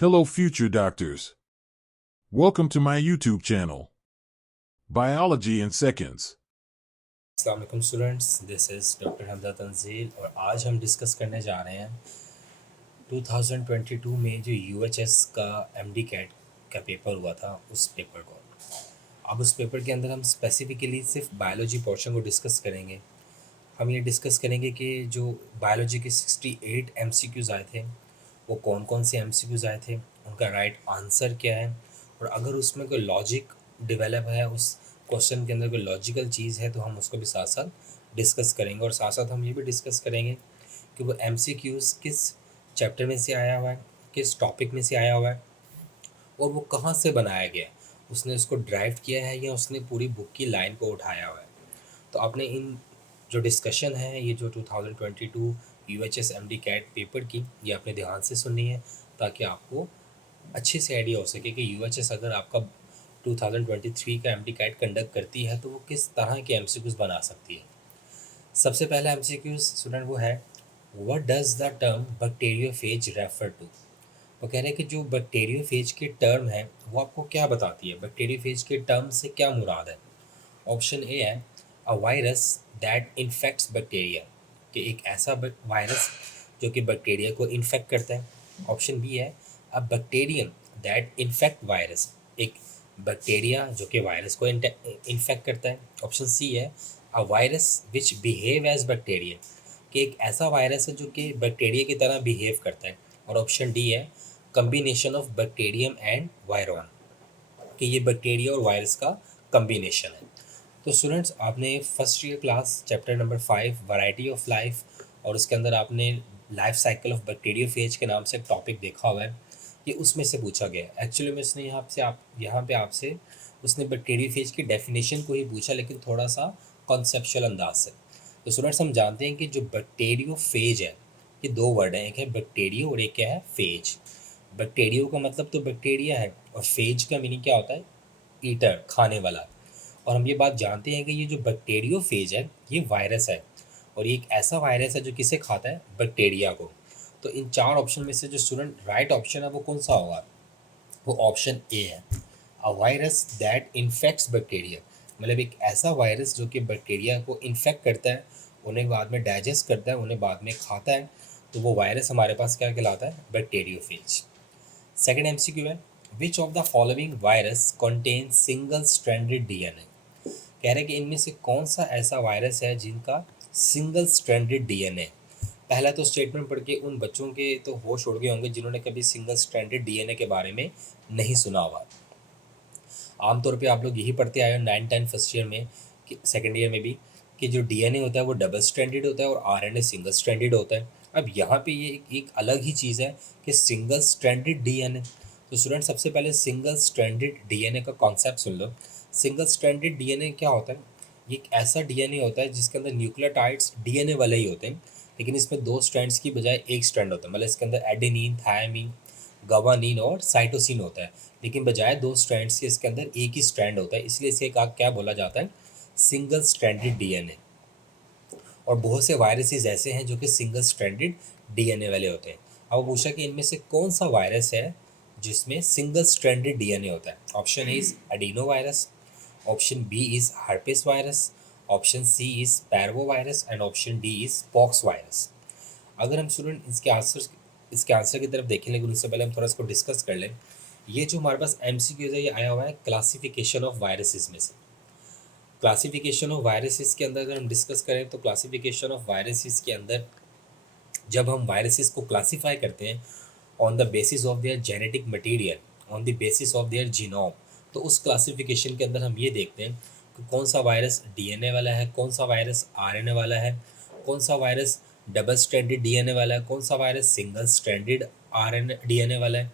Hello, future doctors. Welcome to my YouTube channel, Biology in Seconds. अस्सलाम वालेकुम students, this is doctor हमदा तंजील और आज हम डिस्कस करने जा रहे हैं 2022 में जो यूएचएस का एमडी कैट का पेपर हुआ था उस पेपर को। अब उस पेपर के अंदर हम स्पेसिफिकली सिर्फ बायोलॉजी पोर्शन को डिस्कस करेंगे। हम ये डिस्कस करेंगे कि जो बायोलॉजी के 68 एमसीक्यूज़ आए थे वो कौन कौन से एमसीक्यूज़ आए थे, उनका राइट आंसर क्या है, और अगर उसमें कोई लॉजिक डेवलप है, उस क्वेश्चन के अंदर कोई लॉजिकल चीज़ है तो हम उसको भी साथ साथ डिस्कस करेंगे। और साथ साथ हम ये भी डिस्कस करेंगे कि वो एमसीक्यूज़ किस चैप्टर में से आया हुआ है, किस टॉपिक में से आया हुआ है और वो कहाँ से बनाया गया है, उसने उसको ड्राइव किया है या उसने पूरी बुक की लाइन को उठाया हुआ है। तो आपने इन जो डिस्कशन है ये जो 2022 यूएचएस एमडी कैट पेपर की, ये आपने ध्यान से सुननी है ताकि आपको अच्छे से आइडिया हो सके कि यूएचएस अगर आपका 2023 का एमडी कैट कंडक्ट करती है तो वो किस तरह के एमसीक्यूज बना सकती है। सबसे पहला एमसीक्यूज स्टूडेंट वो है, what does the term bacteriophage refer to. वो कह रहे हैं कि जो बैक्टीरियोफेज की टर्म है वो आपको क्या बताती है, बैक्टीरियोफेज के टर्म से क्या मुराद है। ऑप्शन ए है a virus that infects bacteria, कि एक ऐसा वायरस जो कि बैक्टीरिया को इन्फेक्ट करता है। ऑप्शन बी है अ बैक्टीरियम दैट इन्फेक्ट वायरस, एक बैक्टीरिया जो कि वायरस को इन्फेक्ट करता है। ऑप्शन सी है a virus which behave as bacteria, कि एक ऐसा वायरस है जो कि बैक्टीरिया की तरह बिहेव करता है। और ऑप्शन डी है कम्बिनेशन ऑफ बैक्टीरियम एंड वायरॉन, कि ये बैक्टीरिया और वायरस का कम्बिनेशन है। तो स्टूडेंट्स, आपने first year class chapter number 5 variety of life और उसके अंदर आपने लाइफ साइकिल ऑफ बैक्टीरियोफेज के नाम से एक टॉपिक देखा हुआ है। ये उसमें से पूछा गया है। एक्चुअली में उसने यहाँ पे आपसे उसने बैक्टीरियोफेज की डेफिनेशन को ही पूछा, लेकिन थोड़ा सा कॉन्सेप्चुअल अंदाज से। तो स्टूडेंट्स, हम जानते हैं कि जो बैक्टीरियोफेज है, ये दो वर्ड हैं, एक है बैक्टीरियो और एक क्या है फेज। बैक्टीरियो का मतलब तो बैक्टीरिया है और फेज का मीनिंग क्या होता है, ईटर, खाने वाला। और हम ये बात जानते हैं कि ये जो बैक्टीरियोफेज है ये वायरस है, और ये एक ऐसा वायरस है जो किसे खाता है, बैक्टीरिया को। तो इन चार ऑप्शन में से जो स्टूडेंट राइट ऑप्शन है वो कौन सा होगा, वो ऑप्शन ए है a virus that infects bacteria, मतलब एक ऐसा वायरस जो कि बैक्टीरिया को इन्फेक्ट करता है, उन्हें बाद में डाइजेस्ट करता है, उन्हें बाद में खाता है। तो वो वायरस हमारे पास क्या कहलाता है, बैक्टीरियोफेज। सेकेंड एमसीक्यू है, which of the following virus contain single stranded DNA. कह रहे हैं कि इनमें से कौन सा ऐसा वायरस है जिनका सिंगल स्ट्रैंडेड डीएनए। पहला तो स्टेटमेंट पढ़ के उन बच्चों के तो होश उड़ गए होंगे जिन्होंने कभी सिंगल स्ट्रैंडेड डीएनए के बारे में नहीं सुना हुआ। आमतौर पे आप लोग यही पढ़ते आए हो 9-10 फर्स्ट ईयर में, कि सेकेंड ईयर में भी, कि जो डीएनए होता है वो डबल स्ट्रैंडेड होता है और आरएनए सिंगल स्ट्रैंडेड होता है। अब यहाँ पे ये एक अलग ही चीज़ है कि सिंगल स्ट्रैंडेड डीएनए। तो स्टूडेंट, सबसे पहले सिंगल स्ट्रैंडेड डीएनए का कॉन्सेप्ट सुन लो। सिंगल स्ट्रैंडेड डीएनए क्या होता है, ये एक ऐसा डीएनए होता है जिसके अंदर न्यूक्लियोटाइड्स डीएनए वाले ही होते हैं, लेकिन इसमें दो स्ट्रैंड्स की बजाय एक स्ट्रैंड होता है। मतलब इसके अंदर एडेनिन, थायमिन, गवानीन और साइटोसिन होता है, लेकिन बजाय दो स्ट्रैंड्स के इसके अंदर एक ही स्ट्रैंड होता है, इसलिए इसे क्या बोला जाता है, सिंगल स्ट्रैंडेड डीएनए। और बहुत से वायरसेस ऐसे हैं जो कि सिंगल स्ट्रैंडेड डीएनए वाले होते हैं। अब पूछा कि इनमें से कौन सा वायरस है जिसमें सिंगल स्ट्रैंडेड डीएनए होता है। Option A is adenovirus, option B is herpes virus, option C is parvovirus and option D is poxvirus. अगर हम स्टूडेंट इसके आंसर की तरफ देखें, लेकिन उससे पहले हम थोड़ा इसको डिस्कस कर लें। ये जो हमारे पास एमसीक्यूज है ये आया हुआ है क्लासिफिकेशन ऑफ वायरसेस में से। क्लासिफिकेशन ऑफ वायरसेस के अंदर अगर हम डिस्कस करें तो क्लासिफिकेशन ऑफ वायरसेस के अंदर जब हम वायरसेस को क्लासीफाई करते हैं on the basis of their genetic material, on the basis of their genome, तो उस क्लासिफिकेशन के अंदर हम ये देखते हैं कि कौन सा वायरस डीएनए वाला है, कौन सा वायरस आरएनए वाला है, कौन सा वायरस डबल स्ट्रैंडेड डीएनए वाला है, कौन सा virus single stranded RNA DNA वाला है,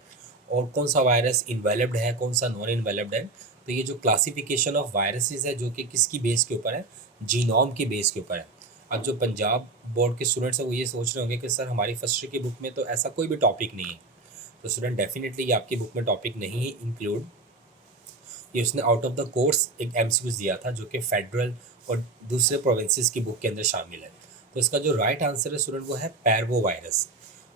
और कौन सा वायरस इन्वेलप्ड है, कौन सा नॉन इन्वेलप्ड है। तो ये जो क्लासिफिकेशन ऑफ वायरसेस है जो कि किसकी बेस के ऊपर है, जीनोम की बेस के ऊपर है। अब जो पंजाब बोर्ड के स्टूडेंट्स हैं वो ये सोच रहे होंगे कि सर हमारी फर्स्ट ईयर की बुक में तो ऐसा कोई भी टॉपिक नहीं है। तो स्टूडेंट, डेफिनेटली ये आपकी बुक में टॉपिक नहीं है इंक्लूड। ये उसने आउट ऑफ द कोर्स एक एमसीक्यूज दिया था जो कि फेडरल और दूसरे प्रोविंसेस की बुक के अंदर शामिल है। तो इसका जो राइट आंसर है स्टूडेंट वो है पैरवो वायरस।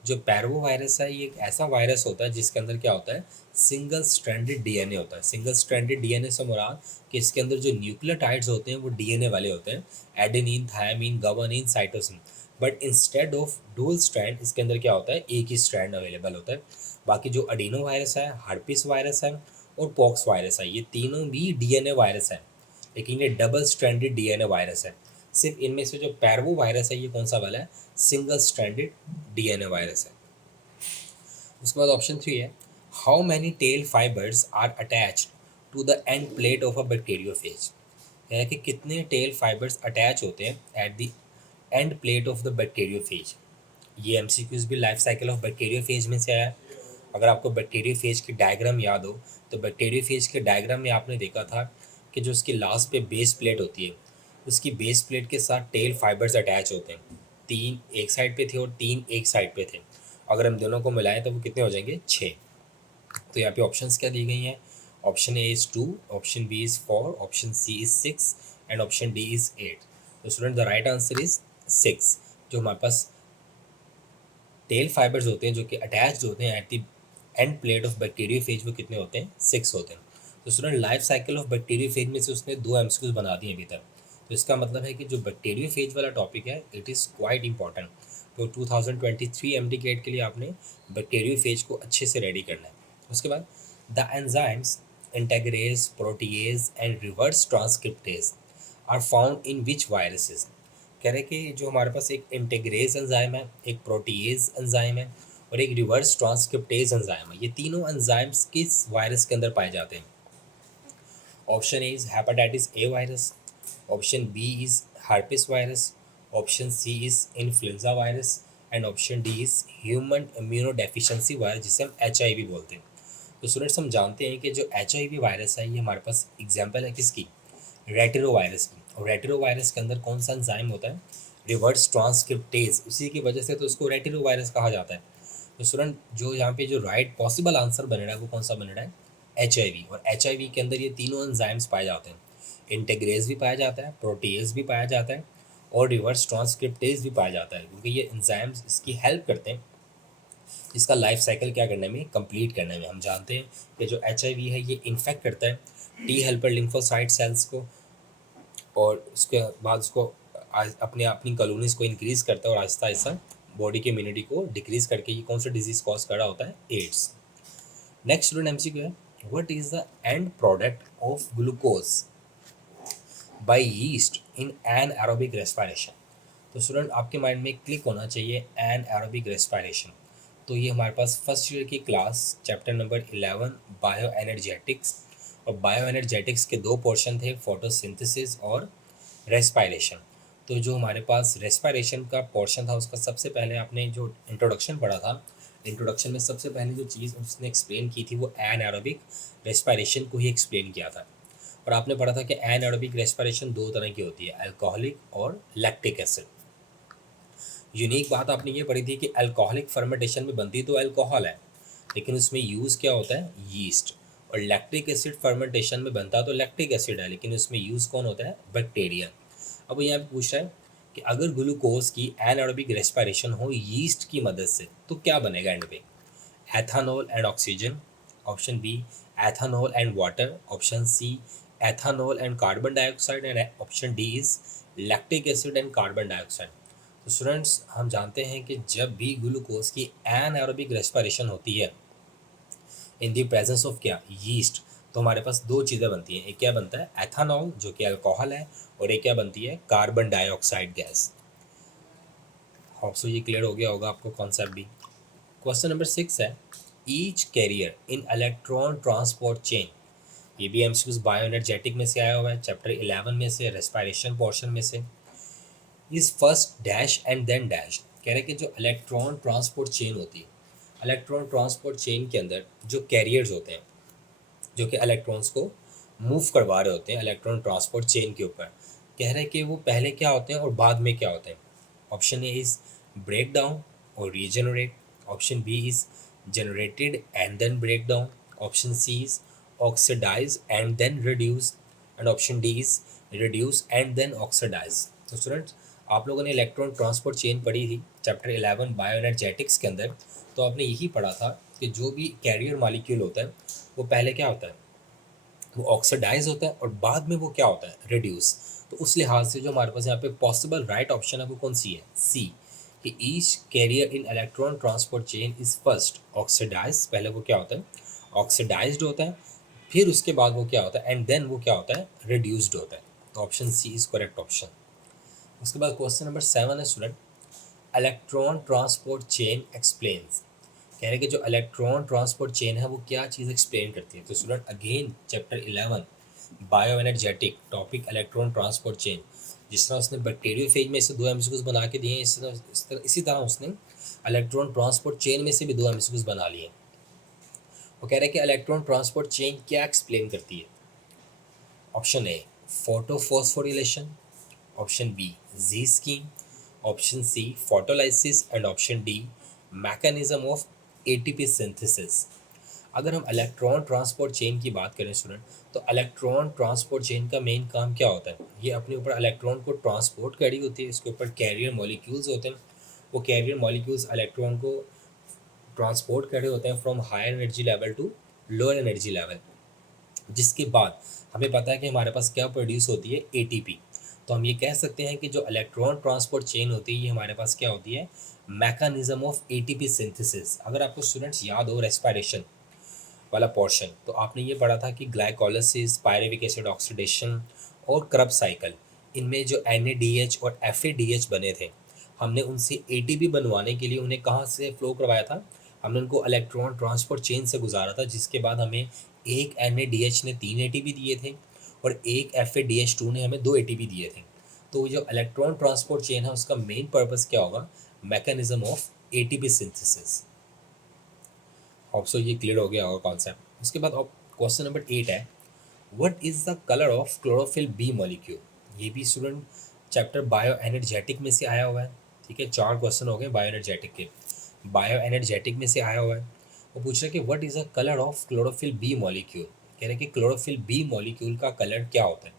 जो पैरवो वायरस है ये एक ऐसा वायरस होता है जिसके अंदर क्या होता है, सिंगल स्ट्रैंडेड डीएनए होता है। सिंगल स्ट्रैंडेड डीएनए से मुराद कि इसके अंदर जो न्यूक्लियोटाइड्स होते हैं वो डीएनए वाले होते हैं, adenine, thymine, guanine, cytosine. But instead of dual strand इसके अंदर क्या होता है, एक ही स्ट्रैंड अवेलेबल होता है। बाकी जो अडीनो वायरस है, हर्पिस वायरस है और पॉक्स वायरस है, ये तीनों भी डीएनए वायरस है, लेकिन ये डबल स्ट्रैंडेड डीएनए वायरस है। सिर्फ इनमें से जो पैरवो वायरस है ये कौन सा वाला है, सिंगल स्ट्रैंडेड डीएनए वायरस है। उसके बाद ऑप्शन 3 है, how many tail fibers are attached to the end plate of a bacteriophage. है कि कितने टेल फाइबर्स अटैच होते हैं at the end plate of the bacteriophage. ये एमसीक्यूज भी लाइफ साइकिल ऑफ बैक्टीरियोफेज में से आया है। अगर आपको बैक्टीरियोफेज की डायग्राम याद हो तो बैक्टीरियोफेज के डायग्राम में आपने देखा था कि जो उसकी लास्ट पे बेस प्लेट होती है, उसकी बेस प्लेट के साथ टेल फाइबर्स अटैच होते हैं। 3 एक साइड पे थे और 3 एक साइड पे थे। अगर हम दोनों को मिलाएं तो वो कितने हो जाएंगे, 6। तो यहाँ पे ऑप्शंस क्या दी गई हैं, option A is 2, option B is 4, option C is 6 and option D is 8। तो student the right answer is 6। जो हमारे पास टेल फाइबर्स होते हैं जो कि अटैच्ड होते हैं at the end plate of bacteriophage, वो कितने होते हैं, 6 होते हैं। तो student life cycle of bacteriophage में से उसने 2 एमसीक्यूज बना दिए अभी तक। तो इसका मतलब है कि जो बैक्टीरियोफेज वाला टॉपिक है इट इज़ क्वाइट इंपॉर्टेंट। तो 2023 एमडी गेट के लिए आपने बैक्टीरियोफेज को अच्छे से रेडी करना है। उसके बाद the enzymes integrase, protease and reverse transcriptase are found in which viruses. कह रहे कि जो हमारे पास एक इंटेग्रेज एंजाइम है, एक प्रोटीएज एंजाइम है और एक रिवर्स ट्रांसक्रिप्टेज एंजाइम है, ये तीनों एंजाइम्स किस वायरस के अंदर पाए जाते हैं। Option A is hepatitis A virus, option B is herpes virus, option C is influenza virus and option D is human immunodeficiency virus, जिसे हम एचआईवी बोलते हैं। तो स्टूडेंट्स हम जानते हैं कि जो एचआईवी वायरस है ये हमारे पास एग्जाम्पल है किसकी, रेटिरो वायरस की। और रेटिरो वायरस के अंदर कौन सा एंजाइम होता है, रिवर्स ट्रांसक्रिप्टेज, उसी की वजह से तो उसको रेटिरो वायरस कहा जाता है। तो स्टूडेंट जो यहाँ पे जो राइट पॉसिबल आंसर बन रहा है वो कौन सा बन रहा है, एचआईवी। और एचआईवी के अंदर ये तीनों एंजाइम्स पाए जाते हैं, इंटेग्रेज भी पाया जाता है, प्रोटीएज भी पाया जाता है और रिवर्स ट्रांसक्रिप्टेज भी पाया जाता है, क्योंकि ये एंजाइम्स इसकी हेल्प करते हैं इसका लाइफ साइकिल क्या करने में, कंप्लीट करने में। हम जानते हैं कि जो एचआईवी है ये इन्फेक्ट करता है टी हेल्पर लिम्फोसाइट सेल्स को और उसके बाद उसको अपने अपनी कॉलोनीज को इंक्रीज़ करता है और आहिस्ता आहिस्ता बॉडी की इम्यूनिटी को डिक्रीज़ करके ये कौन सा डिजीज़ कॉज कर रहा होता है, एड्स। नेक्स्ट स्टूडेंट एमसीक्यू है, what is the end product of glucose by yeast in anaerobic respiration. तो स्टूडेंट आपके माइंड में क्लिक होना चाहिए एन एरोबिक रेस्पिरेशन। तो ये हमारे पास फर्स्ट ईयर की class chapter number 11 bioenergetics, और बायो एनर्जेटिक्स के 2 पोर्शन थे, फोटोसिंथेसिस और रेस्पिरेशन। तो जो हमारे पास रेस्पिरेशन का पोर्शन था उसका सबसे पहले आपने जो इंट्रोडक्शन पढ़ा था, इंट्रोडक्शन में सबसे पहले जो चीज़ उसने एक्सप्लेन की थी वो एन एरोबिक रेस्पिरेशन को ही एक्सप्लेन किया था। और आपने पढ़ा था कि एन एरोबिक रेस्पिरेशन 2 तरह की होती है, अल्कोहलिक और लैक्टिक एसिड। यूनिक बात आपने ये पढ़ी थी कि अल्कोहलिक फर्मेंटेशन में बनती तो अल्कोहल है, लेकिन उसमें यूज़ क्या होता है, यीस्ट। और लैक्टिक एसिड फर्मेंटेशन में बनता तो लैक्टिक एसिड है, लेकिन उसमें यूज़ कौन होता है, बैक्टीरिया। अब यहाँ पे पूछ रहा है कि अगर ग्लूकोज की एनारोबिक रेस्पिरेशन हो यीस्ट की मदद से तो क्या बनेगा एंड पे, ethanol and oxygen, option B ethanol and water, option C ethanol and carbon dioxide and option D is lactic acid and carbon dioxide. तो स्टूडेंट्स हम जानते हैं कि जब भी ग्लूकोज की एनारोबिक रेस्पिरेशन होती है इन दी प्रेजेंस ऑफ क्या, यीस्ट, तो हमारे पास 2 चीज़ें बनती हैं, एक क्या बनता है एथानॉल जो कि अल्कोहल है और एक क्या बनती है carbon dioxide gas. Hope so ये क्लियर हो गया होगा आपको कॉन्सेप्ट भी। क्वेश्चन नंबर 6 है, each carrier in electron transport chain, ये भी एमसीक्यूज बायो एनर्जेटिक में से आया हुआ है, चैप्टर 11 में से, रेस्पिरेशन पोर्शन में से। Is first dash and then dash. कह रहे कि जो इलेक्ट्रॉन ट्रांसपोर्ट चेन होती है, इलेक्ट्रॉन ट्रांसपोर्ट चेन के अंदर जो कैरियर्स होते हैं जो कि इलेक्ट्रॉन्स को मूव करवा रहे होते हैं इलेक्ट्रॉन ट्रांसपोर्ट चेन के ऊपर, कह रहे कि वो पहले क्या होते हैं और बाद में क्या होते हैं। Option A is break down और regenerate, option B is generated and then break down, option C is oxidize and then reduce and option D is reduce and then oxidize. तो स्टूडेंट्स आप लोगों ने इलेक्ट्रॉन ट्रांसपोर्ट चेन पढ़ी थी, chapter 11 bioenergetics के अंदर, तो आपने यही पढ़ा था कि जो भी कैरियर मॉलिक्यूल होता है वो पहले क्या होता है, वो ऑक्सीडाइज होता है और बाद में वो क्या होता है, रिड्यूस। तो उस लिहाज से जो हमारे पास यहाँ पे पॉसिबल राइट ऑप्शन है वो कौन सी है, सी, कि each carrier in electron transport chain is first oxidize, पहले वो क्या होता है, ऑक्सीडाइज्ड होता है, फिर उसके बाद वो क्या होता है, एंड देन वो क्या होता है, रिड्यूस्ड होता है। तो option C is correct option. उसके बाद क्वेश्चन नंबर 7 है student, electron transport chain explains, कह रहे हैं कि जो इलेक्ट्रॉन ट्रांसपोर्ट चेन है वो क्या चीज़ एक्सप्लेन करती है। तो student again chapter 11 bio energetic, topic electron transport chain. जिस तरह उसने बैक्टीरियोफेज में से 2 एमसीक्यूज बना के दिए हैं, इसी तरह उसने इलेक्ट्रॉन ट्रांसपोर्ट चेन में से भी 2 एमसीक्यूज बना लिए। वो कह रहे हैं कि इलेक्ट्रॉन ट्रांसपोर्ट चेन क्या एक्सप्लेन करती है। Option A photophosphorylation, option B G scheme, option C photolysis and option D mechanism of ATP synthesis. अगर हम इलेक्ट्रॉन ट्रांसपोर्ट चेन की बात करें स्टूडेंट, तो इलेक्ट्रॉन ट्रांसपोर्ट चेन का मेन काम क्या होता है, ये अपने ऊपर इलेक्ट्रॉन को ट्रांसपोर्ट करी होती है, इसके ऊपर कैरियर मॉलिक्यूल्स होते हैं, वो कैरियर मॉलिक्यूल्स इलेक्ट्रॉन को ट्रांसपोर्ट करे होते हैं from higher energy level to lower energy level, जिसके बाद हमें पता है कि हमारे पास क्या प्रोड्यूस होती है, एटीपी। तो हम ये कह सकते हैं कि जो इलेक्ट्रॉन ट्रांसपोर्ट चेन होती है ये हमारे पास क्या होती है, मैकेनिज्म ऑफ एटीपी सिंथेसिस। अगर आपको स्टूडेंट्स याद हो रेस्पिरेशन वाला पोर्शन, तो आपने ये पढ़ा था कि ग्लाइकोलाइसिस, पायरुविक एसिड ऑक्सीडेशन और क्रब साइकिल, इनमें जो NADH और FADH बने थे, हमने उनसे ATP बनवाने के लिए उन्हें कहाँ से फ्लो करवाया था, हमने उनको इलेक्ट्रॉन ट्रांसपोर्ट चेन से गुजारा था, जिसके बाद हमें एक NADH ने 3 ATP दिए थे और एक FADH2 ने हमें 2 ATP दिए थे। तो जो इलेक्ट्रॉन ट्रांसपोर्ट चेन है उसका मेन पर्पस क्या होगा, mechanism of ATP synthesis. Hope so ये क्लियर हो गया होगा कॉन्सेप्ट। उसके बाद क्वेश्चन नंबर 8 है, what is the colour of chlorophyll B molecule. ये भी स्टूडेंट चैप्टर बायो एनर्जेटिक में से आया हुआ है। ठीक है, 4 क्वेश्चन हो गए बायो एनर्जेटिक के, बायो एनर्जेटिक में से आया हुआ है। वो पूछ रहे हैं कि what is the colour of chlorophyll B molecule, कह रहे हैं कि क्लोरोफिल बी मॉलिक्यूल का कलर क्या होता है।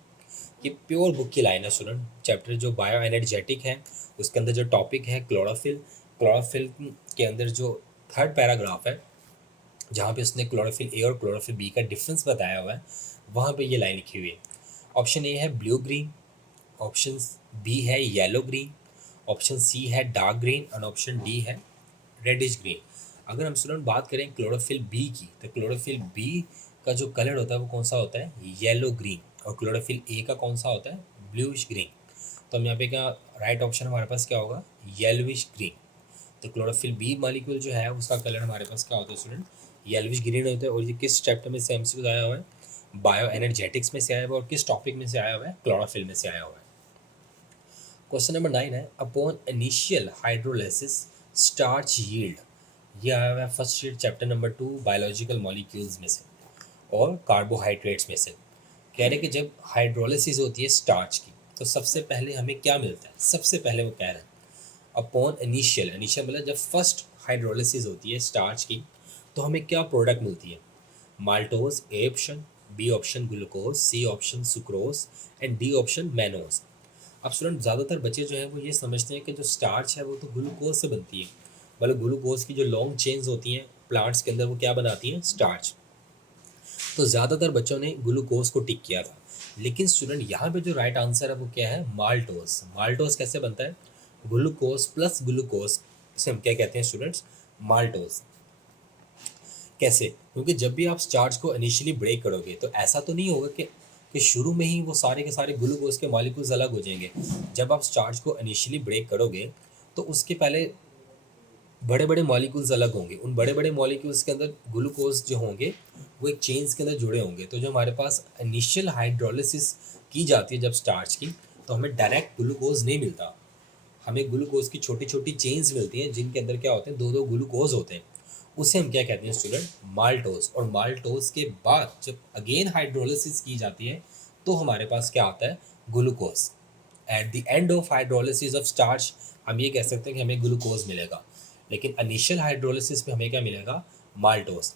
ये प्योर बुक की लाइन है स्टूडेंट, चैप्टर जो बायो एनर्जेटिक है उसके अंदर जो टॉपिक है क्लोरोफिल, क्लोरोफिल के अंदर जो 3rd पैराग्राफ है जहाँ पे उसने क्लोरोफिल ए और क्लोरोफिल बी का डिफरेंस बताया हुआ है, वहाँ पे ये लाइन लिखी हुई है। ऑप्शन ए है ब्लू ग्रीन, ऑप्शन बी है येलो ग्रीन, ऑप्शन सी है डार्क ग्रीन और ऑप्शन डी है रेडिश ग्रीन। अगर हम स्टूडेंट बात करें क्लोरोफिल बी की, तो क्लोरोफिल बी का जो कलर होता है वो कौन सा होता है, येलो ग्रीन, और क्लोरोफिल ए का कौन सा होता है, ब्लूइश ग्रीन। तो हम यहाँ पे क्या राइट ऑप्शन हमारे पास क्या होगा, येलोइश ग्रीन। तो क्लोरोफिल बी मॉलिक्यूल जो है उसका कलर हमारे पास क्या होता है स्टूडेंट, येलोविश ग्रीन होता है। और ये किस चैप्टर में से एमसीक्यू आया हुआ है, बायो एनर्जेटिक्स में से आया हुआ है, और किस टॉपिक में से आया हुआ है, क्लोरोफिल में से आया हुआ है। क्वेश्चन नंबर 9 है, upon initial hydrolysis starch yield, ये आया हुआ है first sheet chapter number 2 biological molecules में से और कार्बोहाइड्रेट्स में से। कह रहे कि जब हाइड्रोलाइसिस होती है स्टार्च की, तो सबसे पहले हमें क्या मिलता है, सबसे पहले वो कह रहे हैं अपॉन इनिशियल, इनिशियल मतलब जब फर्स्ट हाइड्रोलाइसिस होती है स्टार्च की, तो हमें क्या प्रोडक्ट मिलती है, maltose A option, B option glucose, C option sucrose and D option mannose. अब स्टूडेंट ज़्यादातर बच्चे जो है वो ये समझते हैं कि जो स्टार्च है वो तो ग्लूकोज से बनती है, मतलब ग्लूकोज की जो लॉन्ग चेन्स होती हैं प्लांट्स के अंदर वो क्या बनाती हैं, स्टार्च। तो ज़्यादातर बच्चों ने ग्लूकोज को टिक किया था, लेकिन स्टूडेंट यहाँ पे जो राइट आंसर है वो क्या है, माल्टोज। माल्टोज कैसे बनता है, ग्लूकोज प्लस ग्लूकोज से हम क्या कहते हैं स्टूडेंट्स, माल्टोज। कैसे, क्योंकि जब भी आप स्टार्च को इनिशियली ब्रेक करोगे तो ऐसा तो नहीं होगा कि शुरू में ही वो सारे के सारे ग्लूकोज के मॉलिक्यूल्स अलग हो जाएंगे। जब आप स्टार्च को इनिशियली ब्रेक करोगे तो उसके पहले बड़े बड़े मॉलिक्यूल्स अलग होंगे, उन बड़े बड़े मॉलिक्यूल्स के अंदर ग्लूकोज जो होंगे वो एक चेन्स के अंदर जुड़े होंगे। तो जो हमारे पास इनिशियल हाइड्रोलिसिस की जाती है जब स्टार्च की, तो हमें डायरेक्ट ग्लूकोज नहीं मिलता, हमें ग्लूकोज की छोटी छोटी चेन्स मिलती हैं जिनके अंदर क्या होते हैं, 2-2 ग्लूकोज होते हैं। उसे हम क्या कहते हैं स्टूडेंट, माल्टोज। और माल्टोज के बाद जब अगेन हाइड्रोलिसिस की जाती है तो हमारे पास क्या आता है, glucose. Eight the end of hydrolysis of starch हम ये कह सकते हैं कि हमें ग्लूकोज मिलेगा, लेकिन इनिशियल हाइड्रोलिसिस में हमें क्या मिलेगा, माल्टोज।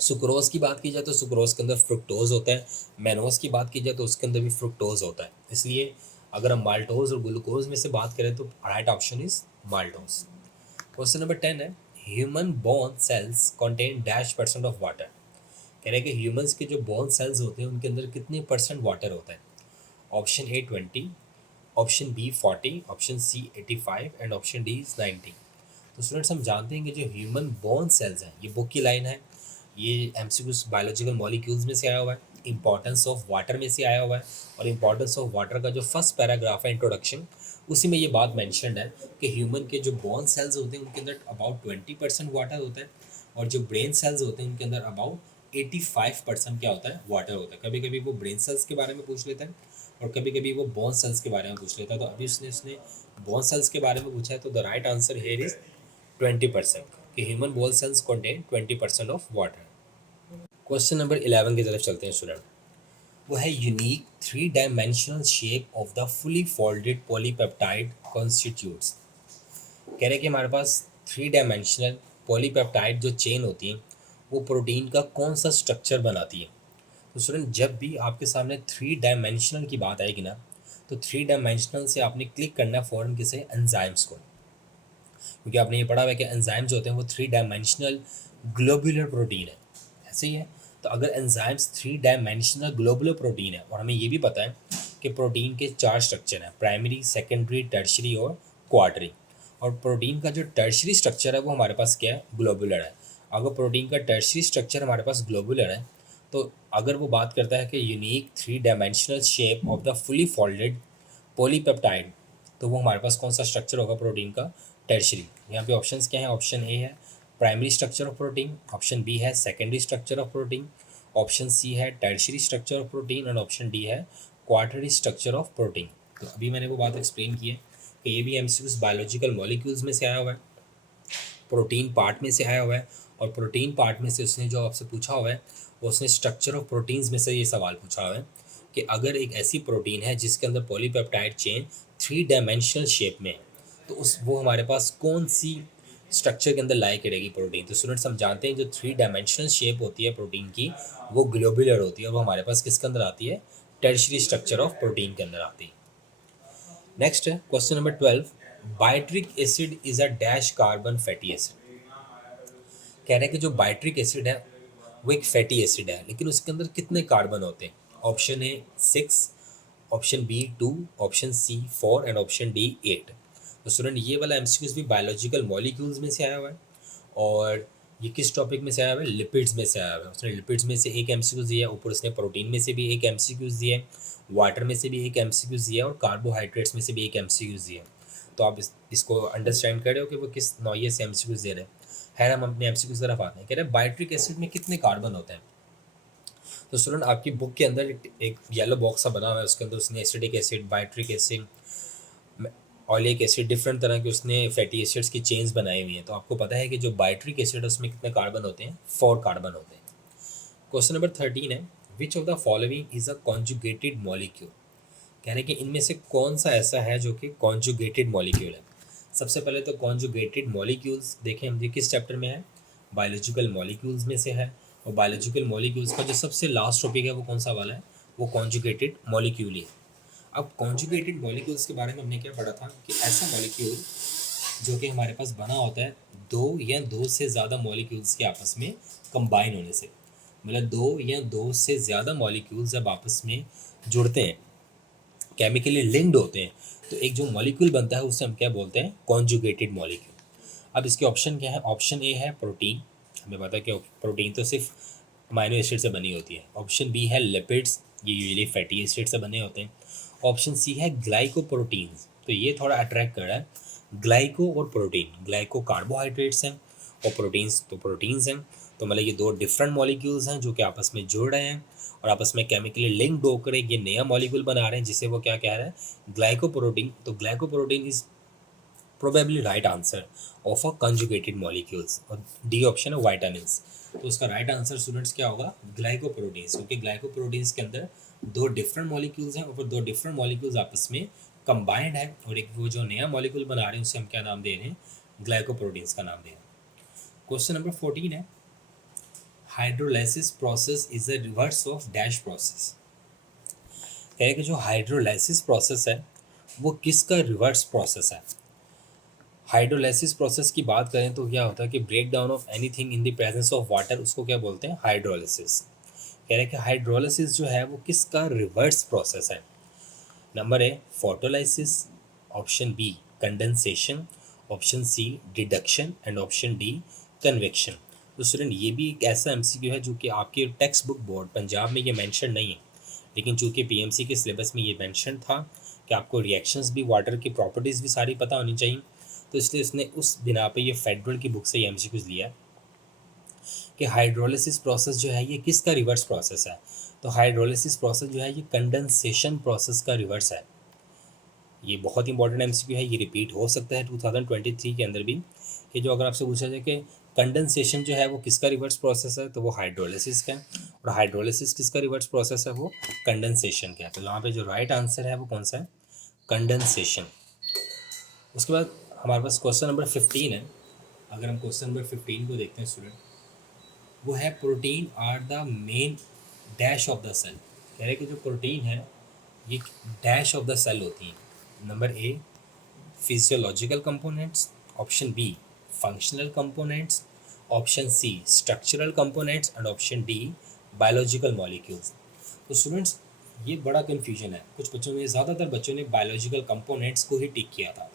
सुक्रोज की बात की जाए तो सुक्रोज के अंदर फ्रुक्टोज होता है, मैनोज की बात की जाए तो उसके अंदर भी फ्रुक्टोज होता है। इसलिए अगर हम माल्टोज और ग्लूकोज में से बात करें तो right option is maltose. Question number 10 है, human bone cells contain dash percent of water. कह रहे हैं कि ह्यूमंस के जो बोन सेल्स होते हैं उनके अंदर कितने परसेंट वाटर होता है। Option A 20, option B 40, option C 85 and option D is 90। तो स्टूडेंट्स हम जानते हैं कि जो ह्यूमन बोन सेल्स हैं, ये बुक की लाइन है, ये एमसीक्यूज बायोलॉजिकल मॉलिक्यूल्स में से आया हुआ है, इंपॉर्टेंस ऑफ वाटर में से आया हुआ है, और इंपॉर्टेंस ऑफ वाटर का जो फर्स्ट पैराग्राफ है इंट्रोडक्शन, उसी में ये बात मैंशनड है कि ह्यूमन के जो बोन सेल्स होते हैं उनके अंदर अबाउट 20% वाटर होता है, और जो ब्रेन सेल्स होते हैं उनके अंदर अबाउट 85% क्या होता है, वाटर होता है। कभी कभी वो ब्रेन सेल्स के बारे में पूछ लेता है और कभी कभी वो बोन सेल्स के बारे में पूछ लेता है। तो अभी उसने बोन सेल्स के बारे में पूछा है, तो the right answer here is 20%, कि human bone cells contain 20% of water. Question number 11 की तरफ चलते हैं स्टूडेंट। वो है unique 3 dimensional shape of the fully folded polypeptide constitutes. कह रहे हैं कि हमारे पास 3 डायमेंशनल पॉलीपेप्टाइड जो चेन होती है वो प्रोटीन का कौन सा स्ट्रक्चर बनाती है। तो स्टूडेंट जब भी आपके सामने 3 डायमेंशनल की बात आएगी ना, तो 3 डायमेंशनल से आपने क्लिक करना है फ़ौरन किसे, एंजाइम्स को, क्योंकि आपने ये पढ़ा हुआ है कि एंजाइम्स जो होते हैं वो 3 डायमेंशनल ग्लोबुलर प्रोटीन है, ऐसे ही है। तो अगर एंजाइम्स 3 डायमेंशनल ग्लोबुलर प्रोटीन है, और हमें ये भी पता है कि प्रोटीन के 4 स्ट्रक्चर हैं, प्राइमरी, सेकेंडरी, टर्शरी और क्वार्टरी, और प्रोटीन का जो टर्शरी स्ट्रक्चर है वो हमारे पास क्या है, ग्लोबुलर है। अगर प्रोटीन का टर्शरी स्ट्रक्चर हमारे पास ग्लोबुलर है, तो अगर वो बात करता है कि unique 3 dimensional shape of the fully folded polypeptide, तो वो हमारे पास कौन सा स्ट्रक्चर होगा प्रोटीन का, टर्शरी। यहाँ पे ऑप्शंस क्या हैं, ऑप्शन ए है primary structure of protein, option B है secondary structure of protein, option C है टर्शरी स्ट्रक्चर ऑफ प्रोटीन, और ऑप्शन डी है क्वार्टरी स्ट्रक्चर ऑफ प्रोटीन। तो अभी मैंने वो बात एक्सप्लेन की है कि ये भी एमसीक्यूज बायोलॉजिकल मॉलिक्यूल्स में से आया हुआ है, प्रोटीन पार्ट में से आया हुआ है, और प्रोटीन पार्ट में से उसने जो आपसे पूछा हुआ है वो उसने स्ट्रक्चर ऑफ प्रोटीन्स में से ये सवाल पूछा हुआ है कि अगर एक ऐसी प्रोटीन है जिसके अंदर पॉलीपेप्टाइड चेन 3 डायमेंशनल शेप में है, तो उस वो हमारे पास कौन सी स्ट्रक्चर के अंदर लाई करेगी प्रोटीन। तो स्टूडेंट्स हम जानते हैं जो 3 डायमेंशनल शेप होती है प्रोटीन की वो ग्लोबुलर होती है, और वो हमारे पास किसके अंदर आती है, टर्शरी स्ट्रक्चर ऑफ प्रोटीन के अंदर आती है। नेक्स्ट है question number 12, butyric acid is a dash carbon fatty acid. कह रहे हैं कि जो बाइट्रिक एसिड है वो एक फैटी एसिड है, लेकिन उसके अंदर कितने कार्बन होते हैं। Option A 6, option B 2, option C 4 and option D 8। तो स्टूडेंट ये वाला एमसीक्यूज भी बायोलॉजिकल मॉलिक्यूल्स में से आया हुआ है, और ये किस टॉपिक में से आया हुआ है, लिपिड्स में से आया हुआ है। उसने लिपिड्स में से एक एमसीक्यूज दिया है, ऊपर उसने प्रोटीन में से भी एक एमसीक्यूज दिया है, वाटर में से भी एक एमसीक्यूज दिया है, और कार्बोहाइड्रेट्स में से भी एक एमसीक्यूज दिया है। तो आप इसको अंडरस्टैंड कर रहे हो कि वो किस नौये से एमसीक्यूज दे रहे हैं। खैर हम अपने एमसीक्यूज की तरफ आते हैं। कह रहे हैं बाइट्रिक एसिड में कितने कार्बन होते हैं। तो स्टूडेंट आपकी बुक के अंदर एक येलो बॉक्स सा बना हुआ है, उसके अंदर उसने acidic acid, butyric acid, oleic acid, different तरह के उसने फैटी एसिड्स की चेन्स बनाई हुई हैं। तो आपको पता है कि जो बाइट्रिक एसिड है उसमें कितने कार्बन होते हैं, 4 कार्बन होते हैं। क्वेश्चन नंबर 13 है, which of the following is a conjugated molecule. कह रहे हैं कि इनमें से कौन सा ऐसा है जो कि कॉन्जुगेटेड मॉलिक्यूल है। सबसे पहले तो कॉन्जुगेटेड मॉलिक्यूल्स देखें हम, ये किस चैप्टर में है, बायोलॉजिकल मॉलिक्यूल्स में से है, और बायोलॉजिकल मॉलिक्यूल्स का जो सबसे लास्ट टॉपिक है वो कौन सा वाला है, वो कॉन्जुगेटेड मॉलिक्यूल ही है। अब कॉन्जुगेटेड मॉलिक्यूल्स के बारे में हमने क्या पढ़ा था कि ऐसा मॉलिक्यूल जो कि हमारे पास बना होता है दो या दो से ज़्यादा मॉलिक्यूल्स के आपस में कंबाइन होने से, मतलब दो या दो से ज़्यादा मॉलिक्यूल्स जब आपस में जुड़ते हैं, केमिकली लिंक्ड होते हैं, तो एक जो मॉलिक्यूल बनता है उसे हम क्या बोलते हैं, कॉन्जुगेटेड मॉलिक्यूल। अब इसके ऑप्शन क्या है, ऑप्शन ए है प्रोटीन, हमें पता है कि प्रोटीन तो सिर्फ अमाइनो एसिड से बनी होती है। ऑप्शन बी है लिपिड्स, ये यूजुअली फैटी एसिड से बने होते हैं। ऑप्शन सी है ग्लाइकोप्रोटीन्स, तो ये थोड़ा अट्रैक्ट कर रहा है, ग्लाइको और प्रोटीन, ग्लाइको कार्बोहाइड्रेट्स हैं और प्रोटीन्स तो प्रोटीन्स हैं। तो मतलब ये दो डिफरेंट मॉलिक्यूल्स हैं जो कि आपस में जुड़ रहे हैं और आपस में केमिकली लिंक्ड होकर एक ये नया मॉलिक्यूल बना रहे हैं जिसे वो क्या कह रहे हैं, ग्लाइकोप्रोटीन। तो glycoprotein is probably right answer of a conjugated molecules, और डी ऑप्शन है वाइटामिन्स। तो उसका राइट आंसर स्टूडेंट्स क्या होगा, ग्लाइकोप्रोटीन्स, क्योंकि ग्लाइकोप्रोटीन्स के अंदर दो डिफरेंट मॉलिक्यूल्स हैं और दो डिफरेंट मॉलिक्यूल्स आपस में कंबाइंड है, और एक वो जो नया मॉलिक्यूल बना रहे हैं उसे हम क्या नाम दे रहे हैं, ग्लाइकोप्रोटीन्स का नाम दे रहे हैं। क्वेश्चन नंबर 14 है, hydrolysis process is a reverse of dash process. कह रहे कि जो हाइड्रोलाइसिस प्रोसेस है वो किसका रिवर्स प्रोसेस है। हाइड्रोलाइसिस प्रोसेस की बात करें तो क्या होता है कि break down of anything in the presence of water, उसको क्या बोलते हैं, हाइड्रोलाइसिस। कह रहे हैं कि हाइड्रोलाइसिस जो है वो किसका रिवर्स प्रोसेस है। Number A photolysis, option B condensation, option C deduction and option D convection. तो स्टूडेंट ये भी एक ऐसा एमसीक्यू है जो कि आपके टेक्स्ट बुक बोर्ड पंजाब में ये मेंशन नहीं है, लेकिन चूंकि पीएमसी के सिलेबस में ये मेंशन था कि आपको रिएक्शंस भी, वाटर की प्रॉपर्टीज़ भी सारी पता होनी चाहिए, तो इसलिए उसने उस बिना पे ये फेडरल की बुक से ये एमसीक्यूज लिया है कि हाइड्रोलिसिस प्रोसेस जो है ये किसका रिवर्स प्रोसेस है। तो हाइड्रोलिसिस प्रोसेस जो है ये कंडेंसेशन प्रोसेस का रिवर्स है। ये बहुत इंपॉर्टेंट एमसीक्यू है, ये रिपीट हो सकता है 2023 के अंदर भी, कि जो अगर आपसे पूछा जाए कि कंडेंसेशन जो है वो किसका रिवर्स प्रोसेस है, तो वो हाइड्रोलिसिस का है, और हाइड्रोलिसिस किसका रिवर्स प्रोसेस है, वो कंडेंसेशन का है। तो यहाँ पे जो राइट आंसर है वो कौन सा है, कंडेंसेशन। उसके बाद हमारे पास क्वेश्चन नंबर 15 है। अगर हम क्वेश्चन नंबर 15 को देखते हैं स्टूडेंट, वो है protein are the main dash of the cell. कह रहे हैं कि जो प्रोटीन है ये डैश ऑफ द सेल होती हैं। Number A physiological components, option B functional components, option C structural components and option D biological molecules. तो स्टूडेंट्स ये बड़ा कन्फ्यूजन है, कुछ बच्चों ने, ज़्यादातर बच्चों ने बायोलॉजिकल कंपोनेंट्स को ही टिक किया था,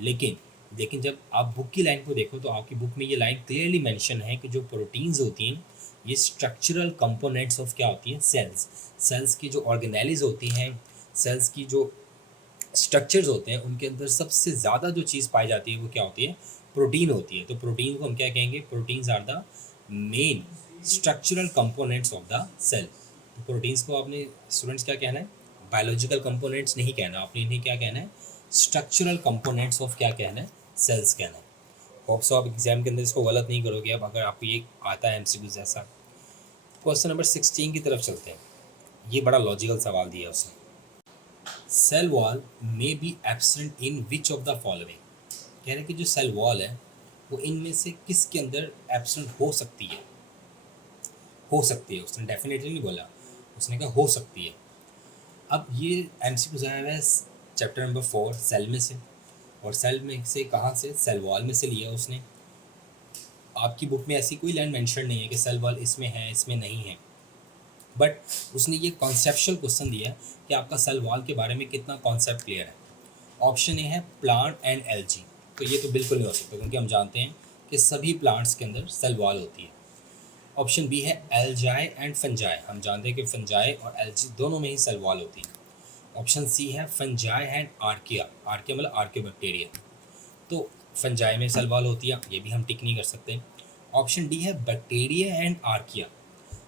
लेकिन जब आप बुक की लाइन को देखो तो आपकी बुक में ये लाइन क्लियरली मेंशन है कि जो प्रोटीन्स होती हैं ये स्ट्रक्चरल कंपोनेंट्स ऑफ क्या होती हैं, सेल्स की जो ऑर्गेनेलिज होती हैं, सेल्स की जो स्ट्रक्चर्स होते हैं, उनके अंदर सबसे ज़्यादा जो चीज़ पाई जाती है वो क्या होती है, प्रोटीन होती है। तो प्रोटीन को हम क्या कहेंगे, proteins are the main structural components of the cell. तो प्रोटीन्स को आपने स्टूडेंट्स क्या कहना है, बायोलॉजिकल कंपोनेंट्स नहीं कहना, आपने इन्हें क्या कहना है, स्ट्रक्चरल कंपोनेंट्स ऑफ क्या कहना है, सेल्स कहना है। होप सो आप एग्जाम के अंदर इसको गलत नहीं करोगे अब, अगर आपको ये आता है एमसीक्यू जैसा। क्वेश्चन नंबर 16 की तरफ चलते हैं। ये बड़ा लॉजिकल सवाल दिया उसने। Cell wall may be absent in which of the following. कह रहे हैं कि जो सेल वॉल है वो इनमें से किसके अंदर एब्सेंट हो सकती है, हो सकती है, उसने डेफिनेटली नहीं बोला, उसने कहा हो सकती है। अब ये एमसीक्यू आया हुआ है चैप्टर नंबर 4 सेल में से, और सेल में से कहाँ से, सेल वॉल में से लिया उसने। आपकी बुक में ऐसी कोई लाइन मेंशन नहीं है कि सेल वॉल इसमें है इसमें नहीं है, बट उसने ये कॉन्सेप्चुअल क्वेश्चन दिया कि आपका सेल वॉल के बारे में कितना कॉन्सेप्ट क्लियर है। ऑप्शन ए है प्लांट एंड एल्गी, तो ये तो बिल्कुल नहीं हो सकता क्योंकि हम जानते हैं कि सभी प्लांट्स के अंदर सेल वॉल होती है। ऑप्शन बी है एल्जाई एंड फंजाई, हम जानते हैं कि फंजाई और एल्गी दोनों में ही सेल वॉल होती है। ऑप्शन सी है फंजाई एंड आर्किया, आर्किया मतलब आर्कियोबैक्टीरिया, तो फंजाई में सेल वॉल होती है, ये भी हम टिक नहीं कर सकते। ऑप्शन डी है बैक्टीरिया एंड आर्किया।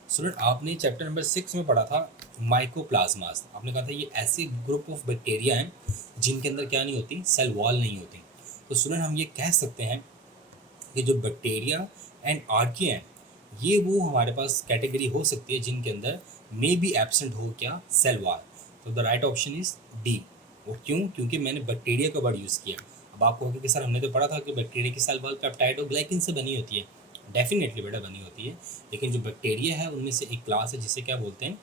स्टूडेंट आपने चैप्टर नंबर 6 में पढ़ा था माइकोप्लाज्मास, आपने कहा था ये ऐसे ग्रुप ऑफ बैक्टीरिया हैं जिनके अंदर क्या नहीं होती, सेल वॉल नहीं होती। तो स्टूडेंट हम ये कह सकते हैं कि जो बैक्टीरिया एंड आर्किया हैं ये वो हमारे पास कैटेगरी हो सकती है जिनके अंदर मे बी एब्सेंट हो क्या, सेल वॉल। तो the right option is D. और क्यों, क्योंकि मैंने बैक्टीरिया का वर्ड यूज़ किया। अब आपको होगा कि सर हमने तो पढ़ा था कि बैक्टीरिया की सेल वॉल पेप्टाइड और ग्लाइकिन से बनी होती है, डेफिनेटली बेटा बनी होती है, लेकिन जो बैक्टीरिया है उनमें से एक क्लास है जिसे क्या बोलते हैं,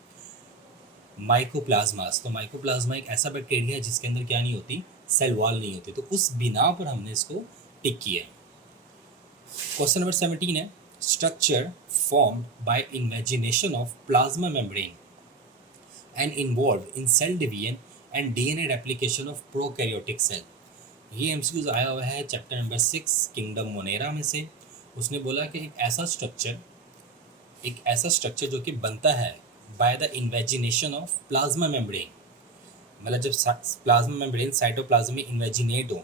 माइकोप्लाज्मास। तो माइकोप्लाज्मा एक ऐसा बैक्टीरिया है जिसके अंदर क्या नहीं होती, सेल वॉल नहीं होती, तो उस बिना पर हमने इसको टिक किया है। क्वेश्चन नंबर 17 है structure formed by imagination of plasma membrane and involve in cell division and DNA replication of prokaryotic cell. ये एमसीक्यूज आया हुआ है चैप्टर नंबर 6 किंगडम मोनेरा में से। उसने बोला कि एक ऐसा स्ट्रक्चर जो कि बनता है by the invagination of plasma membrane, मतलब जब प्लाज्मा मेम्ब्रेन साइटोप्लाज्म में इन्वेजिनेट हो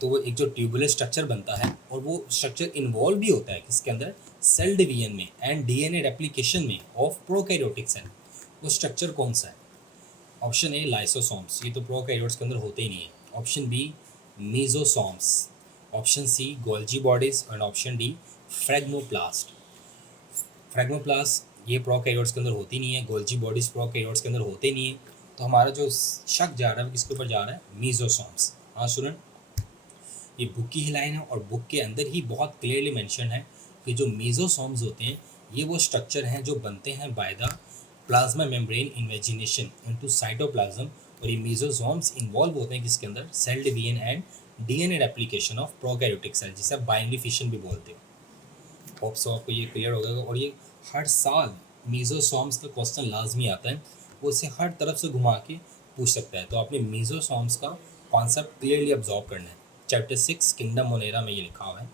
तो वो एक जो ट्यूबुलर स्ट्रक्चर बनता है, और वो स्ट्रक्चर इन्वॉल्व भी होता है किसके अंदर, सेल डिवीजन में एंड डीएनए रेप्लिकेशन में ऑफ प्रोकैरियोटिक सेल। वो स्ट्रक्चर कौन सा है? ऑप्शन ए लाइसोसोम्स, ये तो प्रोकैरियोट्स के अंदर होते ही नहीं है। Option B mesosomes, option C Golgi bodies and option D phragmoplast. Phragmoplast ये प्रोकैरियोट्स के अंदर होती नहीं है, गोल्जी बॉडीज प्रोकैरियोट्स के अंदर होते नहीं है, तो हमारा जो शक जा रहा है वो किसके ऊपर जा रहा है, मीजोसोम्स। हाँ स्टूडेंट, ये बुक की ही लाइन है और बुक के अंदर ही बहुत क्लियरली मेंशन है कि जो मीजोसोम्स होते हैं ये वो स्ट्रक्चर हैं जो बनते हैं by the plasma membrane invagination into cytoplasm, और ये मीजोसोम्स इन्वॉल्व होते हैं किसके अंदर, cell division and DNA replication of prokaryotic cell, जिसे आप बाइनरी फिशन भी बोलते हो। होप सो आपको ये क्लियर हो गया। और ये हर साल मीजोसोम्स का क्वेश्चन लाजमी आता है, वो इसे हर तरफ से घुमा के पूछ सकता है। तो आपने मीजोसोम्स का कॉन्सेप्ट क्लियरली ऑब्जॉर्व करना है। चैप्टर 6 किंगडम मोनेरा में ये लिखा हुआ है।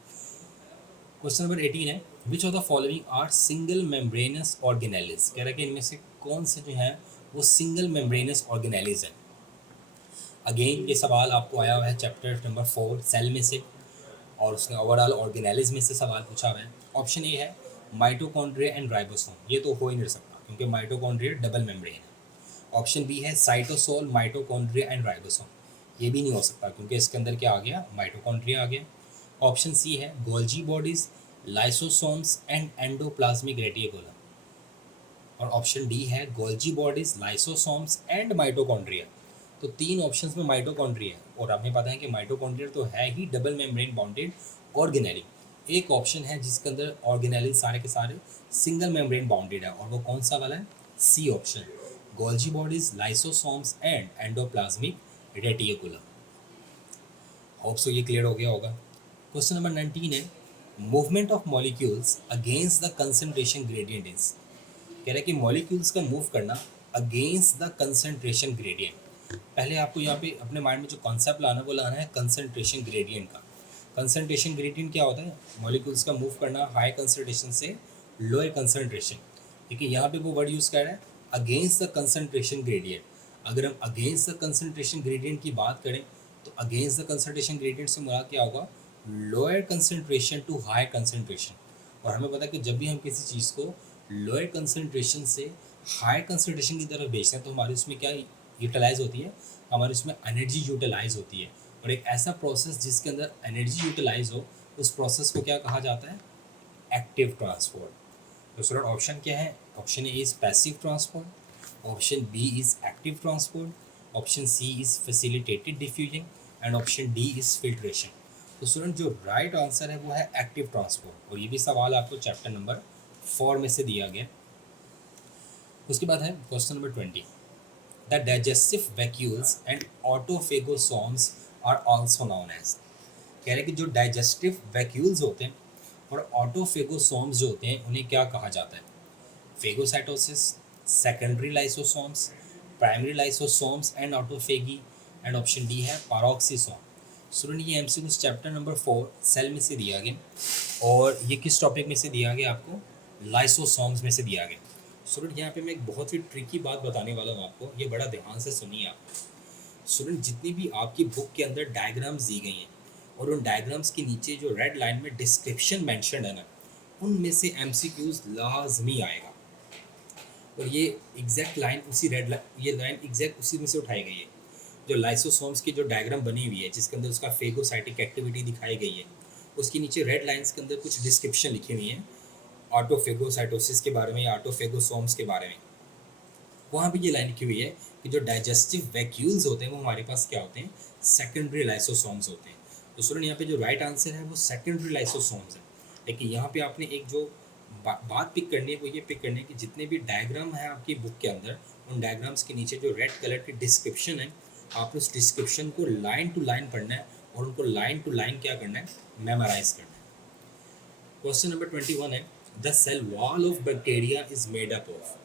क्वेश्चन नंबर 18 है, which of the following are single membranous organelles. कह रहा है कि इनमें से कौन से जो है वो सिंगल मेम्ब्रेनस ऑर्गेनेलिज है। अगेन ये सवाल आपको आया हुआ है चैप्टर नंबर 4 सेल में से, और उसने ओवरऑल ऑर्गेनेलिज में से सवाल पूछा हुआ है। ऑप्शन ए है माइटोकॉन्ड्रिया एंड राइबोसोम, ये तो हो ही नहीं सकता क्योंकि माइटोकॉन्ड्रिया डबल मेम्ब्रेन है। ऑप्शन बी है साइटोसोल माइटोकॉन्ड्रिया एंड राइबोसोम, ये भी नहीं हो सकता क्योंकि इसके अंदर क्या आ गया, माइटोकॉन्ड्रिया आ गया। ऑप्शन सी है Golgi bodies lysosomes and endoplasmic reticulum, और ऑप्शन डी है Golgi bodies lysosomes and mitochondria. तो तीन ऑप्शंस में माइटोकॉन्ड्रिया है, और आपने पता है कि माइटोकॉन्ड्रिया तो है ही डबल मेम्ब्रेन बाउंडेड ऑर्गेनेली। एक ऑप्शन है जिसके अंदर ऑर्गेनेली सारे के सारे सिंगल मेम्ब्रेन बाउंडेड है, और वो कौन सा वाला है, C option, Golgi bodies lysosomes and endoplasmic reticulum. Hope so ये क्लियर हो गया होगा। क्वेश्चन नंबर 19 है, movement of molecules against the concentration gradient is. कह रहा है कि मॉलिक्यूल्स का मूव करना अगेंस्ट द कंसंट्रेशन ग्रेडियंट। पहले आपको यहाँ पे अपने माइंड में जो कॉन्सेप्ट लाना वो लाना है कंसंट्रेशन ग्रेडियंट का। कंसंट्रेशन ग्रेडियंट क्या होता है, मॉलिक्यूल्स का मूव करना हाई कंसंट्रेशन से लोअर कंसंट्रेशन। देखिए यहाँ पे वो वर्ड यूज़ कर रहा है अगेंस्ट द कंसंट्रेशन ग्रेडियंट। अगर हम अगेंस्ट द कंसंट्रेशन ग्रेडियंट की बात करें तो अगेंस्ट द कंसंट्रेशन ग्रेडियंट से मुराद क्या होगा, lower concentration to high concentration. और हमें पता है कि जब भी हम किसी चीज़ को लोअर कंसंट्रेशन से हाई कंसंट्रेशन की तरफ भेजते हैं तो हमारे उसमें क्या यूटिलाइज होती है, हमारे उसमें एनर्जी यूटिलाइज होती है। और एक ऐसा प्रोसेस जिसके अंदर एनर्जी यूटिलाइज हो, उस प्रोसेस को क्या कहा जाता है, एक्टिव ट्रांसपोर्ट। तो स्टूडेंट ऑप्शन क्या है, option A is passive transport, option B is active transport, option C is facilitated diffusion, and option D is filtration. तो स्टूडेंट जो राइट आंसर है वो है एक्टिव ट्रांसपोर्ट, और ये भी सवाल आपको चैप्टर नंबर 4 में से दिया गया। उसके बाद है question number 20, the digestive vacuoles and autophagosomes are also known as. कह रहे कि जो डाइजेस्टिव वैक्यूल्स होते हैं और ऑटोफेगोसोम्स जो होते हैं उन्हें क्या कहा जाता है, phagocytosis, secondary lysosomes, primary lysosomes and autophagy, and option D है पैरोक्सिसोम। स्टूडेंट ये एमसीक्यू चैप्टर नंबर 4 सेल में से दिया गया, और ये किस टॉपिक में से दिया गया आपको, लाइसोसोम्स में से दिया गया। स्टूडेंट यहाँ पे मैं एक बहुत ही ट्रिकी बात बताने वाला हूँ आपको, ये बड़ा ध्यान से सुनिए आप। स्टूडेंट जितनी भी आपकी बुक के अंदर डायग्राम्स दी गई हैं और उन डायग्राम्स के नीचे जो रेड लाइन में डिस्क्रिप्शन मेंशन है ना, उनमें से एमसीक्यूज लाजमी आएगा। और ये एग्जैक्ट लाइन उसी रेड लाइन, ये लाइन एग्जैक्ट उसी में से उठाई गई है। जो लाइसोसोम्स की जो डायग्राम बनी हुई है जिसके अंदर उसका फेगोसाइटिक एक्टिविटी दिखाई गई है, उसके नीचे रेड लाइन्स के अंदर कुछ डिस्क्रिप्शन लिखी हुई है ऑटोफेगोसाइटोसिस के बारे में या ऑटोफेगोसोम्स के बारे में। वहाँ पे ये लाइन लिखी हुई है कि जो डाइजेस्टिव वैक्यूल्स होते हैं वो हमारे पास क्या होते हैं, सेकेंडरी लाइसोसोम्स होते हैं। तो स्टूडेंट यहाँ पे जो राइट आंसर है वो सेकेंडरी लाइसोसोम्स है। लेकिन यहाँ पे आपने एक जो बात पिक करनी है वो ये पिक करनी है कि जितने भी डायग्राम है आपकी बुक के अंदर, उन डायग्राम्स के नीचे जो रेड कलर की डिस्क्रिप्शन है, आपने उस डिस्क्रिप्शन को लाइन टू लाइन पढ़ना है और उनको लाइन टू लाइन क्या करना है, मेमोराइज करना है। क्वेश्चन नंबर 21 है, the cell wall of bacteria is made up of.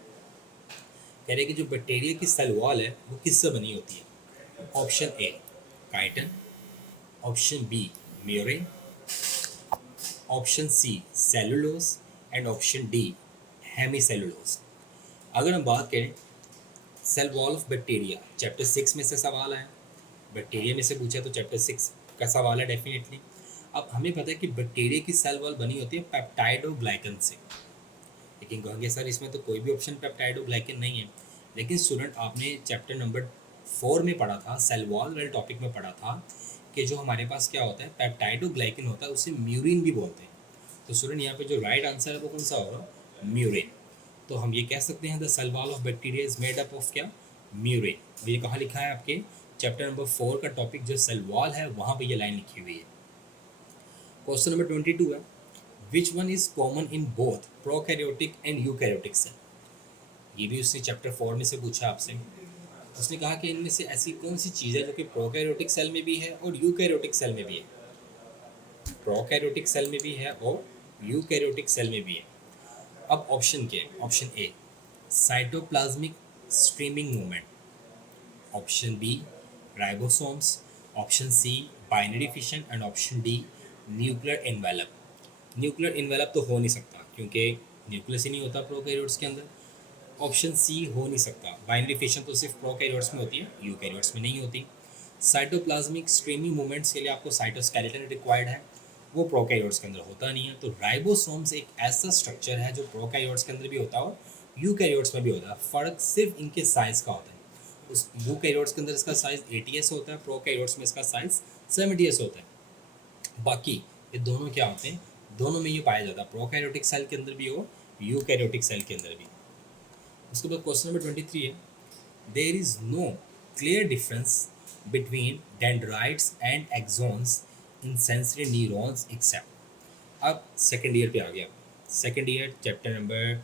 कह रहे कि जो बैक्टीरिया की सेल वॉल है वो किससे बनी होती है, option A chitin, option B murein, option C cellulose, and option D hemicellulose. अगर हम बात करें cell wall of bacteria, chapter 6 में से सवाल आया, बैक्टीरिया में से पूछा तो चैप्टर 6 का सवाल है डेफिनेटली। अब हमें पता है कि बैक्टीरिया की सेल वॉल बनी होती है पेप्टाइडोग्लाइकन से, लेकिन कहेंगे सर इसमें तो कोई भी ऑप्शन पेप्टाइडोग्लाइकन नहीं है। लेकिन स्टूडेंट आपने चैप्टर नंबर 4 में पढ़ा था, सेल वॉल वाले टॉपिक में पढ़ा था कि जो हमारे पास क्या होता है, पेप्टाइडोग्लाइकन होता है, उसे म्यूरिन भी बोलते हैं। तो स्टूडेंट यहाँ पे जो राइट आंसर है वो कौन सा होगा, म्यूरिन। तो हम ये कह सकते हैं the cell wall of bacteria is made up of क्या, म्यूरिन। और ये कहाँ लिखा है आपके चैप्टर नंबर 4 का टॉपिक जो सेल वॉल है वहाँ पे ये लाइन लिखी हुई है। क्वेश्चन नंबर 22 है, which one is common in both prokaryotic and eukaryotic cell. ये भी उसने चैप्टर 4 में से पूछा आपसे। उसने कहा कि इनमें से ऐसी कौन सी चीज़ है जो कि प्रोकैरियोटिक सेल में भी है और यूकैरियोटिक सेल में भी है। प्रोकैरियोटिक सेल में भी है और यूकैरियोटिक सेल में भी है। अब ऑप्शन क्या है? Option A cytoplasmic streaming movement, option B ribosomes, option C binary fission and option D nuclear envelope. Nuclear envelope तो हो नहीं सकता क्योंकि न्यूक्लियस ही नहीं होता प्रोकैरियोट्स के अंदर। ऑप्शन सी हो नहीं सकता, बाइनरी फिशन तो सिर्फ प्रोकैरियोट्स में होती है, यूकैरियोट्स में नहीं होती। साइटोप्लाज्मिक स्ट्रीमिंग मूवमेंट्स के लिए आपको साइटोस्केलेटन रिक्वायर्ड है, वो प्रोकैरियोट्स के अंदर होता नहीं है। तो राइबोसोम्स एक ऐसा स्ट्रक्चर है जो प्रोकैरियोट्स के अंदर भी होता है और यूकैरियोट्स में भी होता है। फ़र्क सिर्फ इनके साइज़ का होता है। उस यूकैरियोट्स के अंदर इसका साइज़ 80s होता है, प्रोकैरियोट्स में इसका साइज़ 70s होता है। बाकी ये दोनों क्या होते हैं? दोनों में ये पाया जाता है, प्रोकैरियोटिक सेल के अंदर भी हो, यूकैरियोटिक सेल के अंदर भी। उसके बाद क्वेश्चन नंबर 23 है, there is no clear difference between dendrites and axons in sensory neurons except. अब सेकेंड ईयर पे आ गया। Second year chapter number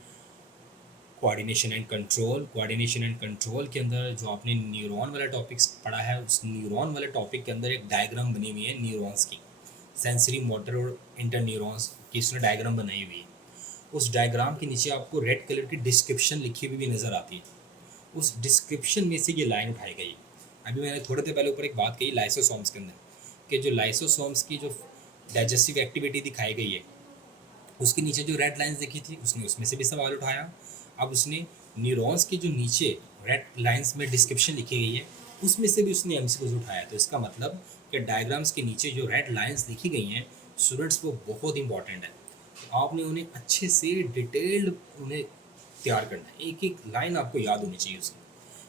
coordination and control. Coordination and control के अंदर जो आपने न्यूरॉन वाला टॉपिक्स पढ़ा है, उस न्यूरॉन वाले टॉपिक के अंदर एक डायग्राम बनी हुई है न्यूरॉन्स की, सेंसरी मोटर और इंटर न्यूरॉन्स की उसने डायग्राम बनाई हुई है। उस डायग्राम के नीचे आपको रेड कलर की डिस्क्रिप्शन लिखी हुई भी नज़र आती है। उस डिस्क्रिप्शन में से ये लाइन उठाई गई। अभी मैंने थोड़े देर पहले ऊपर एक बात कही लाइसोसोम्स के अंदर कि जो लाइसोसोम्स की जो डाइजेस्टिव एक्टिविटी दिखाई गई है, उसके नीचे जो रेड लाइंस देखी थी उसने उसमें से भी सवाल उठाया। अब उसने न्यूरॉन्स के जो नीचे रेड लाइंस में डिस्क्रिप्शन लिखी गई है उसमें से भी उसने एमसीक्यूज उठाया। तो इसका मतलब कि डायग्राम्स के नीचे जो रेड लाइंस लिखी गई हैं स्टूडेंट्स, वो बहुत इंपॉर्टेंट है। आपने उन्हें अच्छे से डिटेल्ड उन्हें तैयार करना है, एक एक लाइन आपको याद होनी चाहिए उसकी।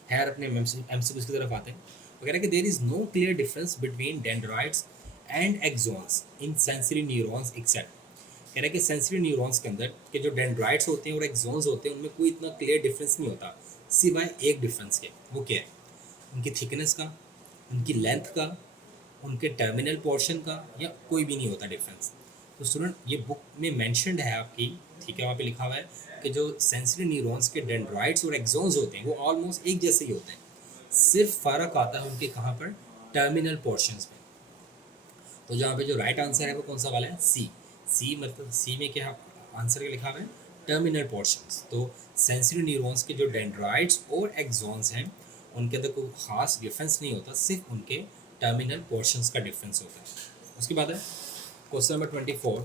खैर अपने एमसीक्यूज की तरफ आते हैं। वो कह रहा है कि there is no clear difference between dendrites and axons in sensory neurons except. कह रहा है कि सेंसरी न्यूरॉन्स के अंदर के जो डेंड्राइट्स होते हैं और एक्सॉन्स होते हैं उनमें कोई इतना क्लियर डिफरेंस नहीं होता, सिवाय एक डिफरेंस के। वो क्या है? उनकी थिकनेस का, उनकी लेंथ का, उनके टर्मिनल पोर्शन का, या कोई भी नहीं होता डिफरेंस। तो स्टूडेंट ये बुक में मैंशनड है आपकी, ठीक है, वहाँ पे लिखा हुआ है कि जो सेंसरी न्यूरॉन्स के डेंड्राइट्स और एक्सॉन्स होते हैं वो ऑलमोस्ट एक जैसे ही होते हैं, सिर्फ फ़र्क आता है उनके कहाँ पर? टर्मिनल पोर्शंस में। तो जहाँ पे जो राइट आंसर है वो कौन सा वाला है? सी। सी मतलब सी में क्या आंसर लिखा हुआ है? Terminal portions. तो सेंसरी न्यूरॉन्स के जो डेंड्राइट्स और एक्सॉन्स हैं उनके अंदर कोई खास डिफरेंस नहीं होता, सिर्फ उनके टर्मिनल पोर्शंस का डिफरेंस होता है। उसके बाद है question number 24,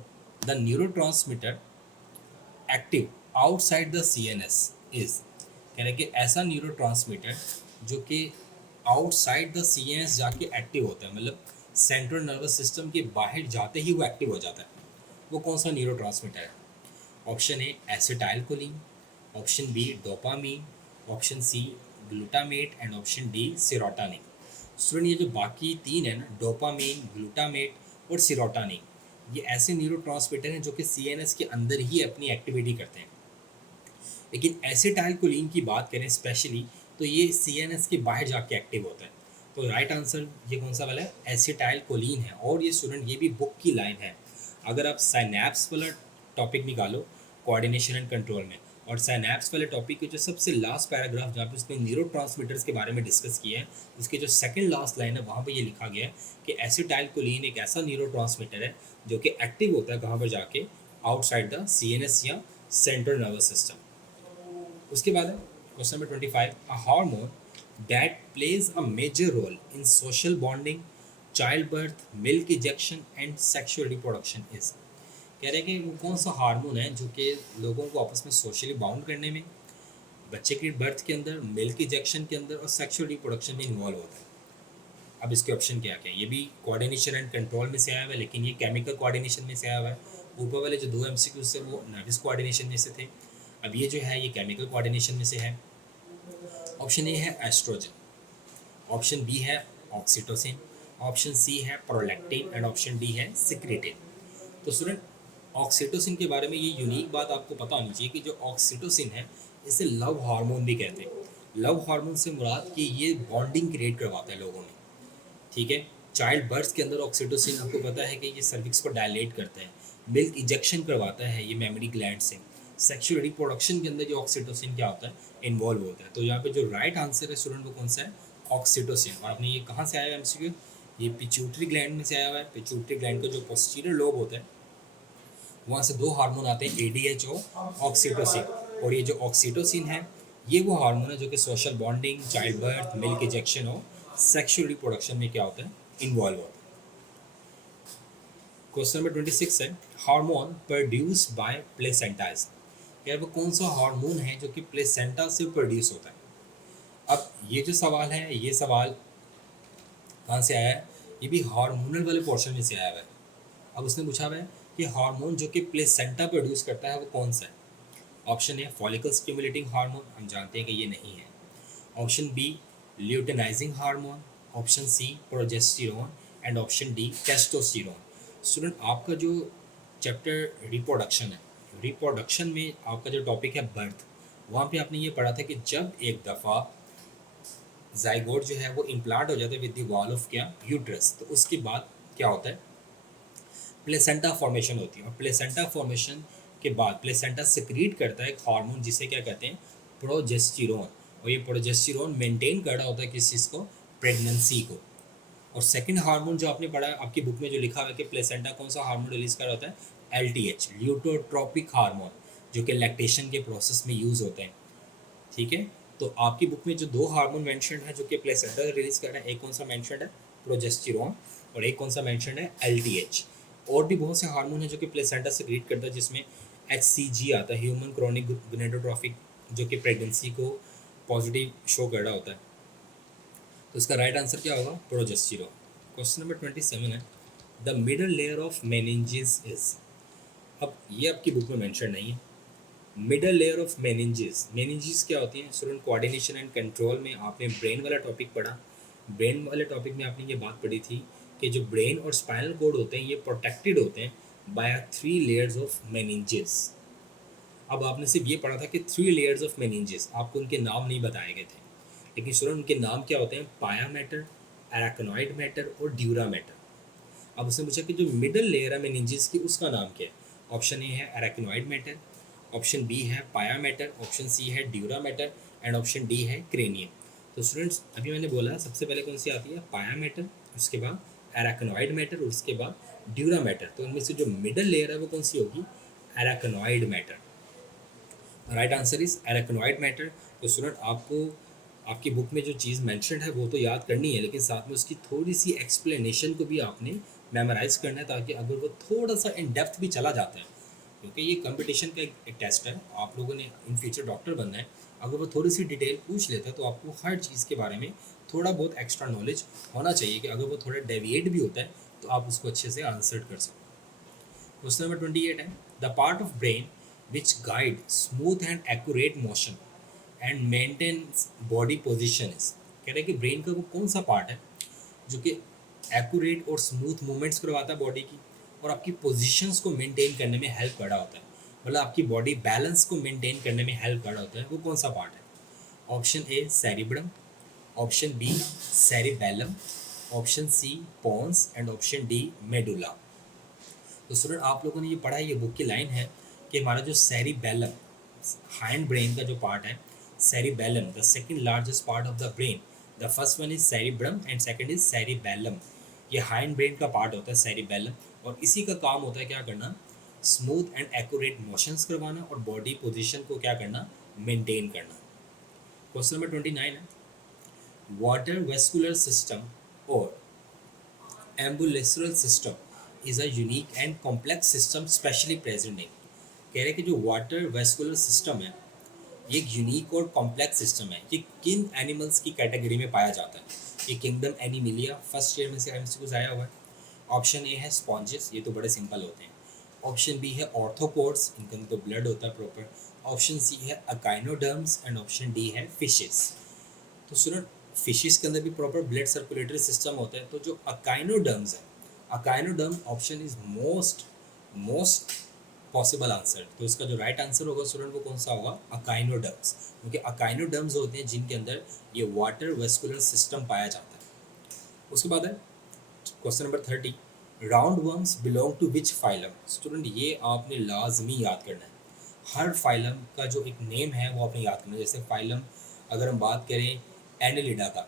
the neurotransmitter active outside the CNS is. कह रहे हैं कि ऐसा न्यूरोट्रांसमीटर जो कि आउटसाइड द CNS जाके एक्टिव होता है, मतलब सेंट्रल नर्वस सिस्टम के बाहर जाते ही वो एक्टिव हो जाता है, वो कौन सा न्यूरोट्रांसमीटर है? Option A acetylcholine, option B dopamine, option C glutamate and option D serotonin. Student ये जो बाकी तीन है ना, डोपामीन, ग्लूटामेट और सेरोटोनिन, ये ऐसे न्यूरोट्रांसमीटर हैं जो कि CNS के अंदर ही अपनी एक्टिविटी करते हैं। लेकिन एसिटाइलकोलिन की बात करें स्पेशली, तो ये CNS के बाहर जाके एक्टिव होता है। तो राइट आंसर ये कौन सा वाला है? एसिटाइलकोलिन है। और ये स्टूडेंट ये भी बुक की लाइन है। अगर आप साइनैप्स वाला टॉपिक निकालो कोऑर्डिनेशन एंड कंट्रोल में, और साइनैप्स वाले टॉपिक के जो सबसे लास्ट पैराग्राफ जहाँ पे उसने न्यूरोट्रांसमीटर्स के बारे में डिस्कस किया है, उसके जो सेकंड लास्ट लाइन है वहाँ पे ये लिखा गया है कि एसिटाइलकोलिन एक ऐसा न्यूरोट्रांसमीटर है जो कि एक्टिव होता है कहाँ पर जाके? आउटसाइड द CNS या सेंट्रल नर्वस सिस्टम। उसके बाद है question number 25, a hormone that plays a major role in social bonding, child birth, milk ejection and sexual reproduction is. कह रहे हैं कि वो कौन सा हार्मोन है जो कि लोगों को आपस में सोशली बाउंड करने में, बच्चे की बर्थ के अंदर, मिल्क इजेक्शन के अंदर और सेक्सुअल रिप्रोडक्शन में इन्वॉल्व होता है। अब इसके ऑप्शन क्या क्या है? ये भी कोऑर्डिनेशन एंड कंट्रोल में से आया हुआ है, लेकिन ये केमिकल कोऑर्डिनेशन में से आया हुआ है। ऊपर वाले जो 2 MCQs थे वो नर्वस कोऑर्डिनेशन में से थे, अब ये जो है ये केमिकल कोऑर्डिनेशन में से है। ऑप्शन ए है एस्ट्रोजन, ऑप्शन बी है ऑक्सीटोसिन, ऑप्शन सी है प्रोलैक्टिन एंड ऑप्शन डी है सिक्रेटिन। तो स्टूडेंट ऑक्सीटोसिन के बारे में ये यूनिक बात आपको पता होनी चाहिए कि जो ऑक्सीटोसिन है इसे लव हार्मोन भी कहते हैं। लव हार्मोन से मुराद कि ये बॉन्डिंग क्रिएट करवाता है लोगों में, ठीक है। चाइल्ड बर्थ के अंदर ऑक्सीटोसिन आपको पता है कि ये सर्विक्स को डायलेट करता है, मिल्क इजेक्शन करवाता है ये मेमोरी ग्लैंड से, सेक्सुअल रिप्रोडक्शन के अंदर जो ऑक्सीटोसिन क्या होता है, इन्वॉल्व होता है। तो यहाँ पे जो राइट आंसर है स्टूडेंट वो कौन सा है, ऑक्सीटोसिन। और आपने ये कहाँ से आया है एमसीक्यू, ये पिट्यूटरी ग्लैंड में से आया हुआ है। पिट्यूटरी ग्लैंड का जो पोस्टीरियर लोब होता है वहाँ से दो हार्मोन आते हैं, एडीएचओ, ऑक्सीटोसिन। और ये जो ऑक्सीटोसिन है ये वो हार्मोन है जो कि social bonding, child birth, milk ejection और सेक्सुअल रिप्रोडक्शन में क्या होता है, इन्वॉल्व होता है। क्वेश्चन नंबर 26 है, हार्मोन प्रोड्यूस बाय प्लेसेंटा। यार वो कौन सा हार्मोन है जो कि प्लेसेंटा से प्रोड्यूस होता है। अब ये जो सवाल है, ये सवाल कहाँ से आया है, ये भी हार्मोनल वाले पोर्शन में से आया हुआ है। अब उसने पूछा हुआ है कि हार्मोन जो कि प्लेसेंटा प्रोड्यूस करता है वो कौन सा है। Option A follicle stimulating hormone, हम जानते हैं कि ये नहीं है। Option B luteinizing hormone, option C progesterone and option D testosterone. Student आपका जो चैप्टर रिप्रोडक्शन है, रिप्रोडक्शन में आपका जो टॉपिक है बर्थ, वहाँ पे आपने ये पढ़ा था कि जब एक दफ़ा जाइगोट जो है वो इम्प्लांट हो जाता है विद द वॉल ऑफ क्या, यूट्रस, तो उसके बाद क्या होता है, प्लेसेंटा फॉर्मेशन होती है। और प्लेसेंटा फॉर्मेशन के बाद प्लेसेंटा सिक्रीट करता है एक हार्मोन जिसे क्या कहते हैं, प्रोजेस्टेरोन। और ये प्रोजेस्टेरोन मेंटेन कर रहा होता है किस चीज़ को, प्रेगनेंसी को। और सेकंड हार्मोन जो आपने पढ़ा है आपकी बुक में जो लिखा हुआ है कि प्लेसेंटा कौन सा हार्मोन रिलीज कर रहा होता है, एलटीएच, ल्यूटोट्रोपिक हार्मोन, जो कि लैक्टेशन के प्रोसेस में यूज़ होते हैं। ठीक है, तो आपकी बुक में जो दो हार्मोन मेंशन है जो कि प्लेसेंटा रिलीज कर रहा है, एक कौन सा मेंशन है, प्रोजेस्टेरोन, और एक कौन सा मेंशन है, एलटीएच। और भी बहुत से हार्मोन है जो कि प्लेसेंटा सिक्रीट करता है, जिसमें एचसीजी आता है, ह्यूमन क्रोनिक गोनेडोट्रोपिक, जो कि प्रेगनेंसी को पॉजिटिव शो कर रहा होता है। तो इसका राइट आंसर क्या होगा, प्रोजेस्टेरोन। क्वेश्चन नंबर 27 है, the middle layer of meninges is. अब ये आपकी बुक में मेंशन नहीं है। Middle layer of meninges, meninges क्या होती है स्टूडेंट, कोऑर्डिनेशन एंड कंट्रोल में आपने ब्रेन वाला टॉपिक पढ़ा। ब्रेन वाले टॉपिक में आपने ये बात पढ़ी थी कि जो ब्रेन और स्पाइनल कोड होते हैं ये प्रोटेक्टेड होते हैं बाय 3 लेयर्स ऑफ मेनिंजेस। अब आपने सिर्फ ये पढ़ा था कि 3 लेयर्स ऑफ मेनिंजेस, आपको उनके नाम नहीं बताए गए थे, लेकिन स्टूडेंट उनके नाम क्या होते हैं, पाया मैटर, एराकनॉइड मैटर और ड्यूरा मैटर। अब उसने पूछा कि जो मिडल लेयर है मेनिंजेस की उसका नाम क्या है। ऑप्शन ए है एराकनॉइड मैटर, ऑप्शन बी है पाया मैटर, ऑप्शन सी है dura mater and option D है क्रेनियम। तो स्टूडेंट्स अभी मैंने बोला सबसे पहले कौन सी आती है, पाया मैटर, उसके बाद एराकनॉइड मैटर और उसके बाद ड्यूरा मैटर। तो इनमें से जो मिडल लेयर है वो कौन सी होगी, arachnoid mater. Right answer is arachnoid mater. तो स्टूडेंट आपको आपकी बुक में जो चीज़ मैंशनड है वो तो याद करनी है, लेकिन साथ में उसकी थोड़ी सी एक्सप्लेनेशन को भी आपने मेमोराइज करना है, ताकि अगर वो थोड़ा सा इन डेप्थ भी चला जाता है, क्योंकि ये कंपटीशन का एक टेस्ट है, आप लोगों ने इन फ्यूचर डॉक्टर बनना है, अगर वो थोड़ी सी डिटेल पूछ लेता है तो आपको हर चीज़ के बारे में थोड़ा बहुत एक्स्ट्रा नॉलेज होना चाहिए कि अगर वो थोड़ा डेविएट भी होता है तो आप उसको अच्छे से आंसर कर सको। क्वेश्चन नंबर 28 है, the part of brain which guide smooth and accurate motion and maintains body position is. कह रहे हैं कि ब्रेन का वो कौन सा पार्ट है जो कि एक्यूरेट और स्मूथ मूवमेंट्स करवाता है बॉडी की और आपकी पोजीशंस को मेंटेन करने में हेल्प कर रहा होता है, मतलब आपकी बॉडी बैलेंस को मेंटेन करने में हेल्प कर रहा होता है, वो कौन सा पार्ट है। Option A cerebrum, option B cerebellum, option C pons and option D medulla. तो स्टूडेंट आप लोगों ने ये पढ़ा है, ये बुक की लाइन है कि हमारा जो सेरिबेलम, हाइंड ब्रेन का जो पार्ट है, cerebellum, the second largest part of the brain. The first one is cerebrum and second is cerebellum. ये हाइंड ब्रेन का पार्ट होता है cerebellum, और इसी का काम होता है क्या करना, स्मूथ एंड एक्यूरेट मोशंस करवाना और बॉडी पोजीशन को क्या करना, मेंटेन करना। क्वेश्चन नंबर 29 है, वाटर वेस्कुलर सिस्टम और ambulacral system is a unique and complex system specially present in. कह रहे हैं कि जो वाटर वेस्कुलर सिस्टम है ये एक यूनिक और कॉम्प्लेक्स सिस्टम है, ये किन एनिमल्स की कैटेगरी में पाया जाता है। ये किंगडम एनिमिलिया, फर्स्ट ईयर में से एमसीक्यूज आया हुआ है। ऑप्शन ए है स्पॉन्जेस, ये तो बड़े सिंपल होते हैं। ऑप्शन बी है ऑर्थोपोड्स, इनके अंदर तो ब्लड होता है प्रॉपर। ऑप्शन सी है अकाइनोडर्म्स एंड ऑप्शन डी है फिशेस। तो स्टूडेंट फिशेस के अंदर भी प्रॉपर ब्लड सर्कुलेटरी सिस्टम होता है। तो जो अकाइनोडर्म्स है, अकाइनोडर्म option is most possible answer. तो इसका जो राइट आंसर होगा स्टूडेंट वो कौन सा होगा, अकाइनोडर्म्स, क्योंकि अकाइनोडर्म्स होते हैं जिनके अंदर ये वाटर वेस्कुलर सिस्टम पाया जाता है। उसके बाद है question number 30, round worms belong to which phylum. Student ये आपने लाजमी याद करना है, हर फाइलम का जो एक नेम है वो आपने याद करना है। जैसे फाइलम अगर हम बात करें एनेलिडा का,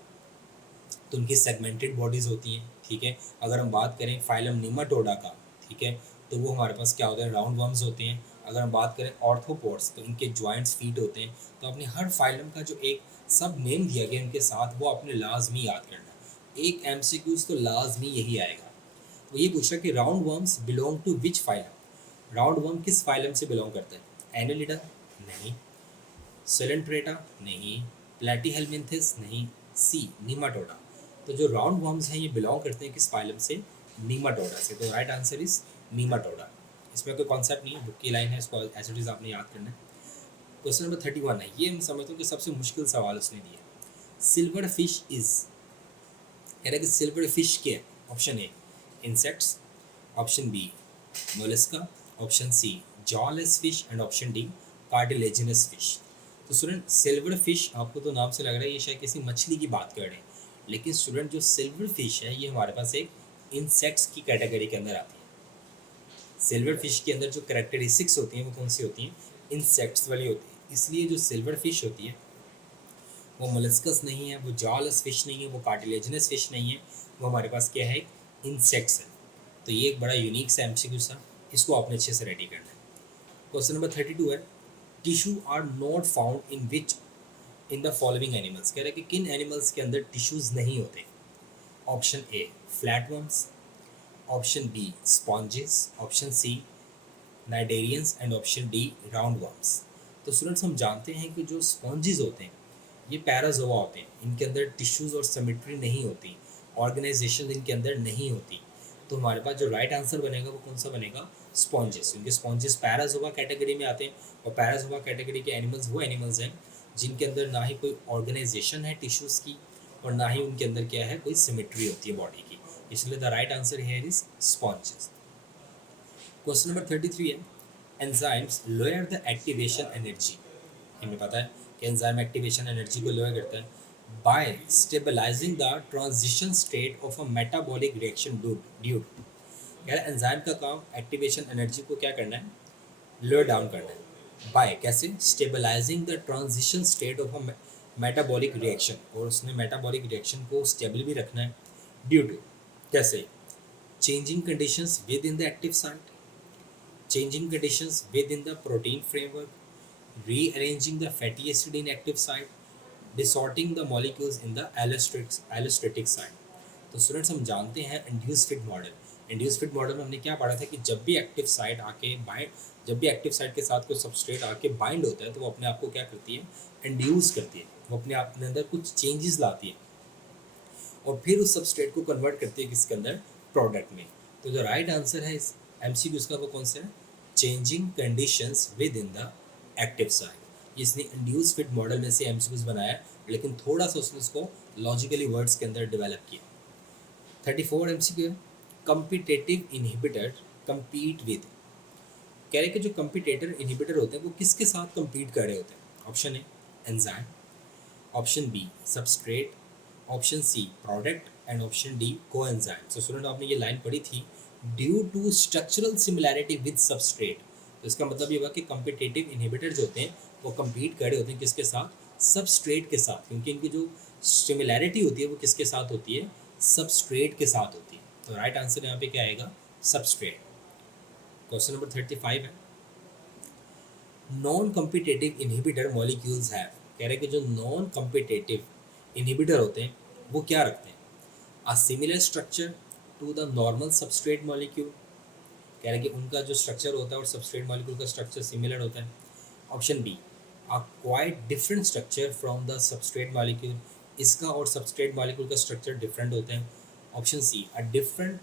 तो उनकी सेगमेंटेड बॉडीज़ होती हैं, ठीक है। अगर हम बात करें फाइलम निमाटोडा का, ठीक है, तो वो हमारे पास क्या होता है, राउंड वर्म्स होते हैं। अगर हम बात करें ऑर्थोपोड्स, तो इनके जॉइंट्स फीट होते हैं। तो अपने हर फाइलम का जो एक सब नेम दिया गया इनके साथ, वो आपने लाजमी याद करना है। एक एमसीक्यूज तो लाजमी यही आएगा। वो ये पूछ रहा है कि round worms belong to which phylum. Round worm किस फाइलम से बिलोंग करता है? एनेलिडा नहीं, सेलेंट्रेटा नहीं, प्लेटीहेलमिंथिस नहीं, सी नीमाटोडा। तो जो राउंड वर्म्स हैं ये बिलोंग करते हैं किस फाइलम से? नीमाटोडा से। तो राइट आंसर इज नीमाटोडा। इसमें कोई कॉन्सेप्ट नहीं है, बुक की लाइन है, इसको एज इट इज आपने याद करना है। क्वेश्चन नंबर 31 है, ये मैं समझता हूँ कि सबसे मुश्किल सवाल उसने दिया। सिल्वर फिश इज, कह रहा है कि सिल्वर फिश क्या है? Option A insects, option B Mollusca, option C jawless fish and option D cartilaginous fish. तो स्टूडेंट सिल्वर फिश आपको तो नाम से लग रहा है ये शायद किसी मछली की बात कर रहे हैं, लेकिन स्टूडेंट जो सिल्वर फिश है ये हमारे पास एक इंसेक्ट्स की कैटेगरी के अंदर आती है। सिल्वर फिश के अंदर जो करेक्टरिस्टिक्स होती हैं वो कौन सी होती हैं? इंसेक्ट्स वाली होती है। इसलिए जो सिल्वर फिश होती है वो मोलस्कस नहीं है, वो जॉलेस फिश नहीं है, वो कार्टिलेजिनस फिश नहीं है, वो हमारे पास क्या है? इंसेक्ट्स है। तो ये एक बड़ा यूनिक सा एमसीक्यू था, इसको आपने अच्छे से रेडी करना है। क्वेश्चन नंबर 32 है, tissue are not found in which in the following animals. कह रहे हैं कि किन एनिमल्स के अंदर टिश्यूज नहीं होते? Option A flatworms, option B sponges, option C cnidarians and option D round worms. तो स्टूडेंट्स हम जानते हैं कि जो स्पॉन्जेस होते हैं ये पैराजोआ होते हैं, इनके अंदर टिश्यूज और सिमेट्री नहीं होती, ऑर्गेनाइजेशन इनके अंदर नहीं होती। तो हमारे पास जो राइट आंसर बनेगा वो कौन सा बनेगा? स्पॉन्जेस। इनके स्पॉन्जेस पैराजोआ कैटेगरी में आते हैं, और पैराजोआ कैटेगरी के एनिमल्स वो एनिमल्स हैं जिनके अंदर ना ही कोई ऑर्गेनाइजेशन है टिश्यूज़ की, और ना ही उनके अंदर क्या है, कोई सिमेट्री होती है बॉडी की। इसलिए the right answer here is sponges. Question number 33 है, enzymes lower the activation energy. हमें पता है कि एंजाइम एक्टिवेशन एनर्जी को लोअर करता है by stabilizing the transition state of a metabolic reaction due to. यार एंजाइम का काम एक्टिवेशन एनर्जी को क्या करना है? लोअर डाउन करना है। बाय कैसे? Stabilizing the transition state of a metabolic reaction, और उसने मेटाबॉलिक रिएक्शन को स्टेबल भी रखना है ड्यू टू, कैसे? Changing conditions within the active active साइट, changing conditions within the protein framework, rearranging the fatty acid in active site, distorting the molecules in the allostatic site। तो students हम जानते हैं induce fit model. Induce fit model में हमने क्या पढ़ा था कि जब भी एक्टिव साइट आके बाइंड, जब भी एक्टिव साइट के साथ कोई सबस्ट्रेट आके बाइंड होता है तो वो अपने आप को क्या करती है? इंड्यूस करती है, वो अपने आप अंदर कुछ चेंजेस लाती है और फिर उस सबस्ट्रेट को कन्वर्ट करती है किसके अंदर? प्रोडक्ट में। तो जो राइट आंसर है इस एमसीक्यू का वो कौन सा है? Changing conditions within the active active site. इसने इंड्यूस फिट मॉडल में से एमसीक्यूज बनाया, लेकिन थोड़ा सा उसने उसको लॉजिकली वर्ड्स के अंदर डेवलप किया। 34 MCQ, competitive inhibitor compete with. कह रहे कि जो कम्पिटेटर इनहिबिटर होते हैं वो किसके साथ कम्पीट कर रहे होते हैं? Option A enzyme, option B substrate, option C product and option D coenzyme. So student आपने ये लाइन पढ़ी थी, due to structural similarity with substrate. तो इसका मतलब ये हुआ कि कम्पिटेटिव इनहिबिटर जो होते हैं वो कम्पीट कर रहे होते हैं किसके साथ? सबस्ट्रेट के साथ, क्योंकि इनकी जो सिमिलैरिटी होती है वो किसके साथ होती है? सबस्ट्रेट के साथ होती है। तो राइट आंसर यहाँ पे क्या आएगा? सबस्ट्रेट। क्वेश्चन नंबर 35 है, non competitive inhibitor molecules have. कह रहे हैं कि जो नॉन कम्पिटेटिव इनहिबिटर होते हैं वो क्या रखते हैं? A similar structure to the normal substrate molecule. कह रहे हैं कि उनका जो स्ट्रक्चर होता है और सबस्ट्रेट मॉलिक्यूल का स्ट्रक्चर सिमिलर होता है। Option B, a quite different structure from the substrate molecule. इसका और सबस्ट्रेट मॉलिक्यूल का स्ट्रक्चर डिफरेंट होते हैं। Option C, a different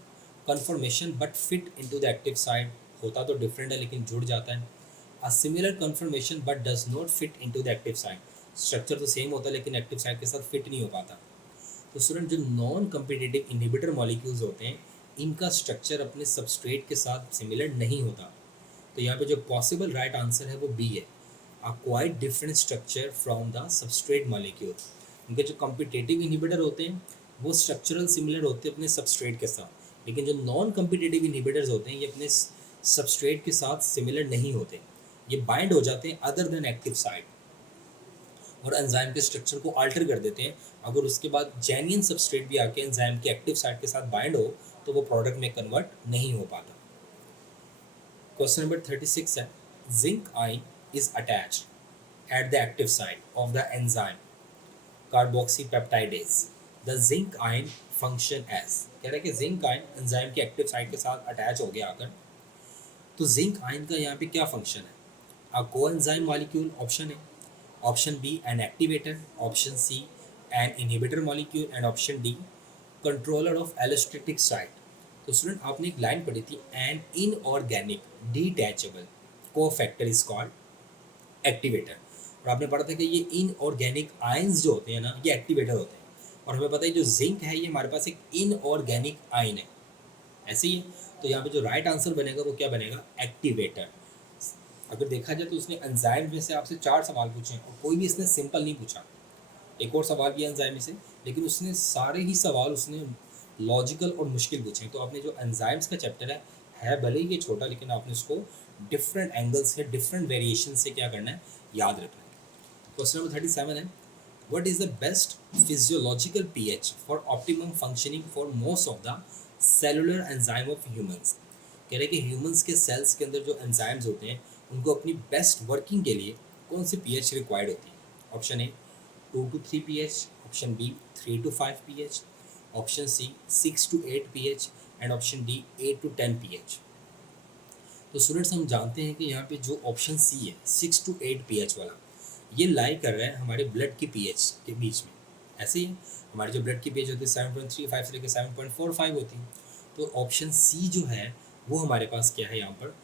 conformation but fit into the active site. होता तो डिफरेंट है लेकिन जुड़ जाता है। A similar conformation but does not fit into the active site. Structure तो सेम होता है लेकिन एक्टिव साइट के साथ फिट नहीं हो पाता। तो स्टूडेंट जो नॉन कम्पिटेटिव इनहिबिटर मॉलिक्यूल्स होते हैं इनका स्ट्रक्चर अपने सबस्ट्रेट के साथ सिमिलर नहीं होता। तो यहाँ पे जो पॉसिबल राइट आंसर है वो बी है, a quite different structure from the substrate molecule. इनके जो कम्पिटेटिव इनहिबिटर होते हैं वो स्ट्रक्चरल सिमिलर होते हैं अपने सबस्ट्रेट के साथ, लेकिन जो नॉन कम्पिटेटिव इनहिबिटर्स होते हैं ये अपने सबस्ट्रेट के साथ सिमिलर नहीं होते। ये बाइंड हो जाते हैं अदर देन एक्टिव साइट और एंजाइम के स्ट्रक्चर को अल्टर कर देते हैं। अगर उसके बाद जेन्युइन सबस्ट्रेट भी आके एंजाइम के एक्टिव साइट के साथ बाइंड हो तो वो प्रोडक्ट में कन्वर्ट नहीं हो पाता। क्वेश्चन नंबर 36 है, zinc ion is attached at the active site of the enzyme carboxypeptidase. The zinc ion function as, कह रहा है कि जिंक आयन एंजाइम के एक्टिव साइट के साथ अटैच हो गया आकर, तो जिंक आयन का यहाँ पे क्या फंक्शन है? अ कोएंजाइम मॉलिक्यूल ऑप्शन है, option B an activator, option C an inhibitor molecule and option D controller of allosteric site. तो स्टूडेंट आपने एक लाइन पढ़ी थी, an inorganic detachable cofactor is called activator, और आपने पढ़ा था कि ये इनऑर्गेनिक आयंस जो होते हैं ना ये एक्टिवेटर होते हैं, और हमें पता है जो जिंक है ये हमारे पास एक इनऑर्गेनिक आयन है, ऐसे ही है। तो यहाँ पे जो राइट आंसर बनेगा वो क्या बनेगा? एक्टिवेटर। अगर देखा जाए तो उसने एंजाइम में से आपसे 4 सवाल पूछे और कोई भी इसने सिंपल नहीं पूछा। एक और सवाल भी एंजाइम में से, लेकिन उसने सारे ही सवाल उसने लॉजिकल और मुश्किल पूछे। तो आपने जो एंजाइम्स का चैप्टर है भले ही ये छोटा, लेकिन आपने उसको डिफरेंट एंगल से डिफरेंट वेरिएशन से क्या करना है, याद रखना है। क्वेश्चन नंबर 37 है, what is the best physiological pH for optimum functioning for most of the cellular enzyme of humans। कह रहे हैं कि ह्यूमंस के सेल्स के अंदर जो एंजाइम्स होते हैं उनको अपनी बेस्ट वर्किंग के लिए कौन सी पीएच रिक्वायर्ड होती है? Option A 2 to 3 pH, option B 3 to 5 pH, option C 6 to 8 pH and option D 8 to 10 pH। तो स्टूडेंट्स हम जानते हैं कि यहाँ पे जो ऑप्शन सी है 6 to 8 pH वाला, ये लाई कर रहा है हमारे ब्लड की पीएच के बीच में। ऐसे ही हमारी जो ब्लड की पीएच होती है 7.35 से लेकर 7.45 होती है। तो ऑप्शन सी जो है वो हमारे पास क्या है, यहाँ पर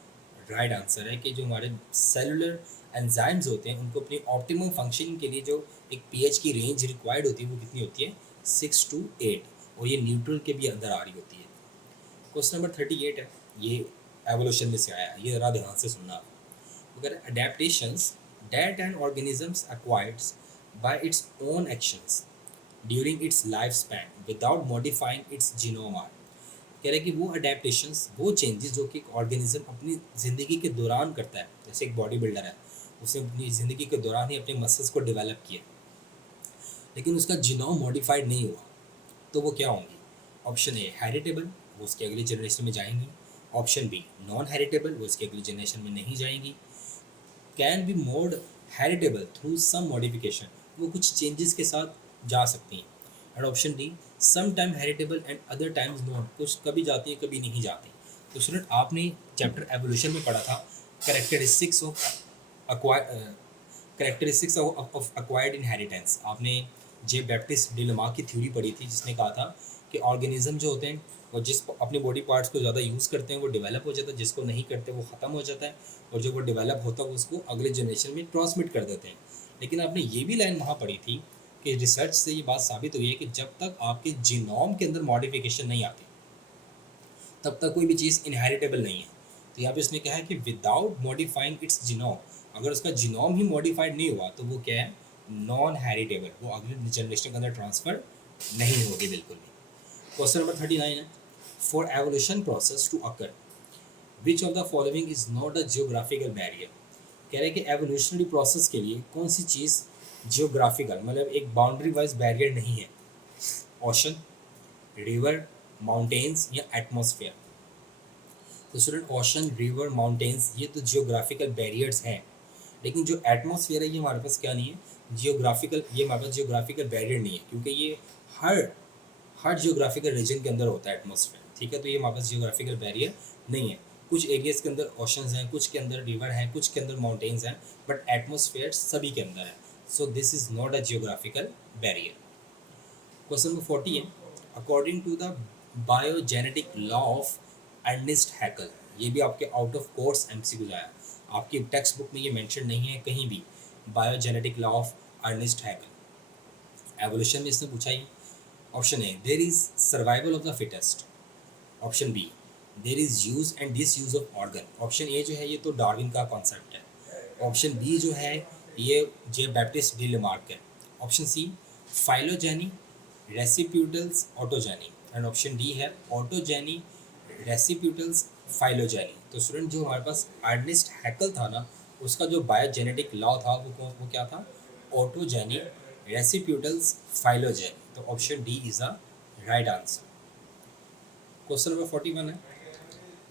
राइट आंसर है कि जो हमारे सेलुलर एंजाइम्स होते हैं उनको अपनी ऑप्टिमम फंक्शनिंग के लिए जो एक पीएच की रेंज रिक्वायर्ड होती है वो कितनी होती है? 6 to 8, और ये न्यूट्रल के भी अंदर आ रही होती है। क्वेश्चन नंबर 38 है, ये एवोल्यूशन में से आया है, ये ज़रा ध्यान से सुनना आप। अगर adaptations that an organism acquires by its own actions during its lifespan without modifying its genome are। कह रहे हैं कि वो अडेप्टेशंस, वो चेंजेस जो कि एक ऑर्गेनिज्म अपनी ज़िंदगी के दौरान करता है, जैसे एक बॉडी बिल्डर है उसने अपनी ज़िंदगी के दौरान ही अपने मसल्स को डेवलप किया, लेकिन उसका जीनोम मॉडिफाइड नहीं हुआ, तो वो क्या होंगी? ऑप्शन ए हेरिटेबल, वो उसके अगली जनरेशन में जाएंगी, ऑप्शन बी नॉन हेरिटेबल, वो उसके अगली जनरेशन में नहीं जाएंगी, can be made heritable through some modification, वो कुछ चेंजेस के साथ जा सकती हैं, and option D some time heritable and other times not, कुछ कभी जाती हैं कभी नहीं जाती। तो स्टूडेंट आपने चैप्टर एवोल्यूशन में पढ़ा था कैरेक्टरिस्टिक्स ऑफ एक्वायर्ड इनहेरिटेंस। आपने जे बैप्टिस्ट डी लमार्क की थ्योरी पढ़ी थी जिसने कहा था कि ऑर्गेनिज्म जो होते हैं वो जिस अपने बॉडी पार्ट्स को ज़्यादा यूज़ करते हैं वो डेवलप हो जाता है, जिसको नहीं करते वो ख़त्म हो जाता है, और जो वो डेवलप होता है वो उसको अगले जनरेशन में ट्रांसमिट कर देते हैं। लेकिन आपने ये भी लाइन वहाँ पढ़ी थी कि रिसर्च से ये बात साबित हुई है कि जब तक आपके जीनोम के अंदर मॉडिफिकेशन नहीं आती तब तक कोई भी चीज़ इनहेरिटेबल नहीं है। तो यहाँ पे उसने कहा है कि विदाउट मॉडिफाइंग इट्स जीनोम, अगर उसका जीनोम ही मॉडिफाइड नहीं हुआ तो वो क्या है? नॉन हेरिटेबल, वो अगले जनरेशन के अंदर ट्रांसफ़र नहीं होगी बिल्कुल भी। क्वेश्चन नंबर 39 है, for evolution process to occur which of the following is not a geographical barrier. कह रहे हैं कि एवोल्यूशनरी प्रोसेस के लिए कौन सी चीज़ जियोग्राफिकल मतलब एक बाउंड्री वाइज बैरियर नहीं है? ओशन, रिवर, माउंटेन्स या एटमॉस्फेयर। तो स्टूडेंट ओशन, रिवर, माउंटेन्स ये तो जियोग्राफिकल बैरियर्स हैं, लेकिन जो एटमॉस्फेयर है ये हमारे पास क्या नहीं है? जियोग्राफिकल, ये हमारे पास जियोग्राफिकल बैरियर नहीं है, क्योंकि ये हर जियोग्राफिकल रीजन के अंदर होता है एटमॉस्फेयर, ठीक है। तो ये हमारे पास जियोग्राफिकल बैरियर नहीं है। कुछ एरियाज़ के अंदर ओशंस हैं, कुछ के अंदर रिवर हैं, कुछ के अंदर माउंटेन्स हैं, बट एटमॉस्फेयर सभी के अंदर है। So this is not a geographical barrier. Question number 40 है, according to the biogenetic law of Ernest Haeckel, ये भी आपके आउट ऑफ कोर्स एमसीक्यू आया, आपकी टेक्स्ट बुक में ये मेंशन नहीं है कहीं भी, biogenetic law of Ernest Haeckel. Evolution में इसने पूछा ही। Option A there is survival of the fittest, option B there is use and disuse of organ. Option A जो है ये तो डार्विन का कॉन्सेप्ट है, ऑप्शन बी जो है ये जे बैप्टिस्ट डी लमार्क है, option C phylogeny, recapitulates, ontogeny, and option D है ऑटोजेनी, रेसिप्यूटल्स, फाइलोजेनी। तो स्टूडेंट जो हमारे पास अर्नेस्ट हैकल था ना उसका जो बायोजेनेटिक लॉ था वो क्या था, ऑटोजेनी रेसिप्यूटल्स फाइलोजेनी। तो option D is a right answer. Question number 41 है,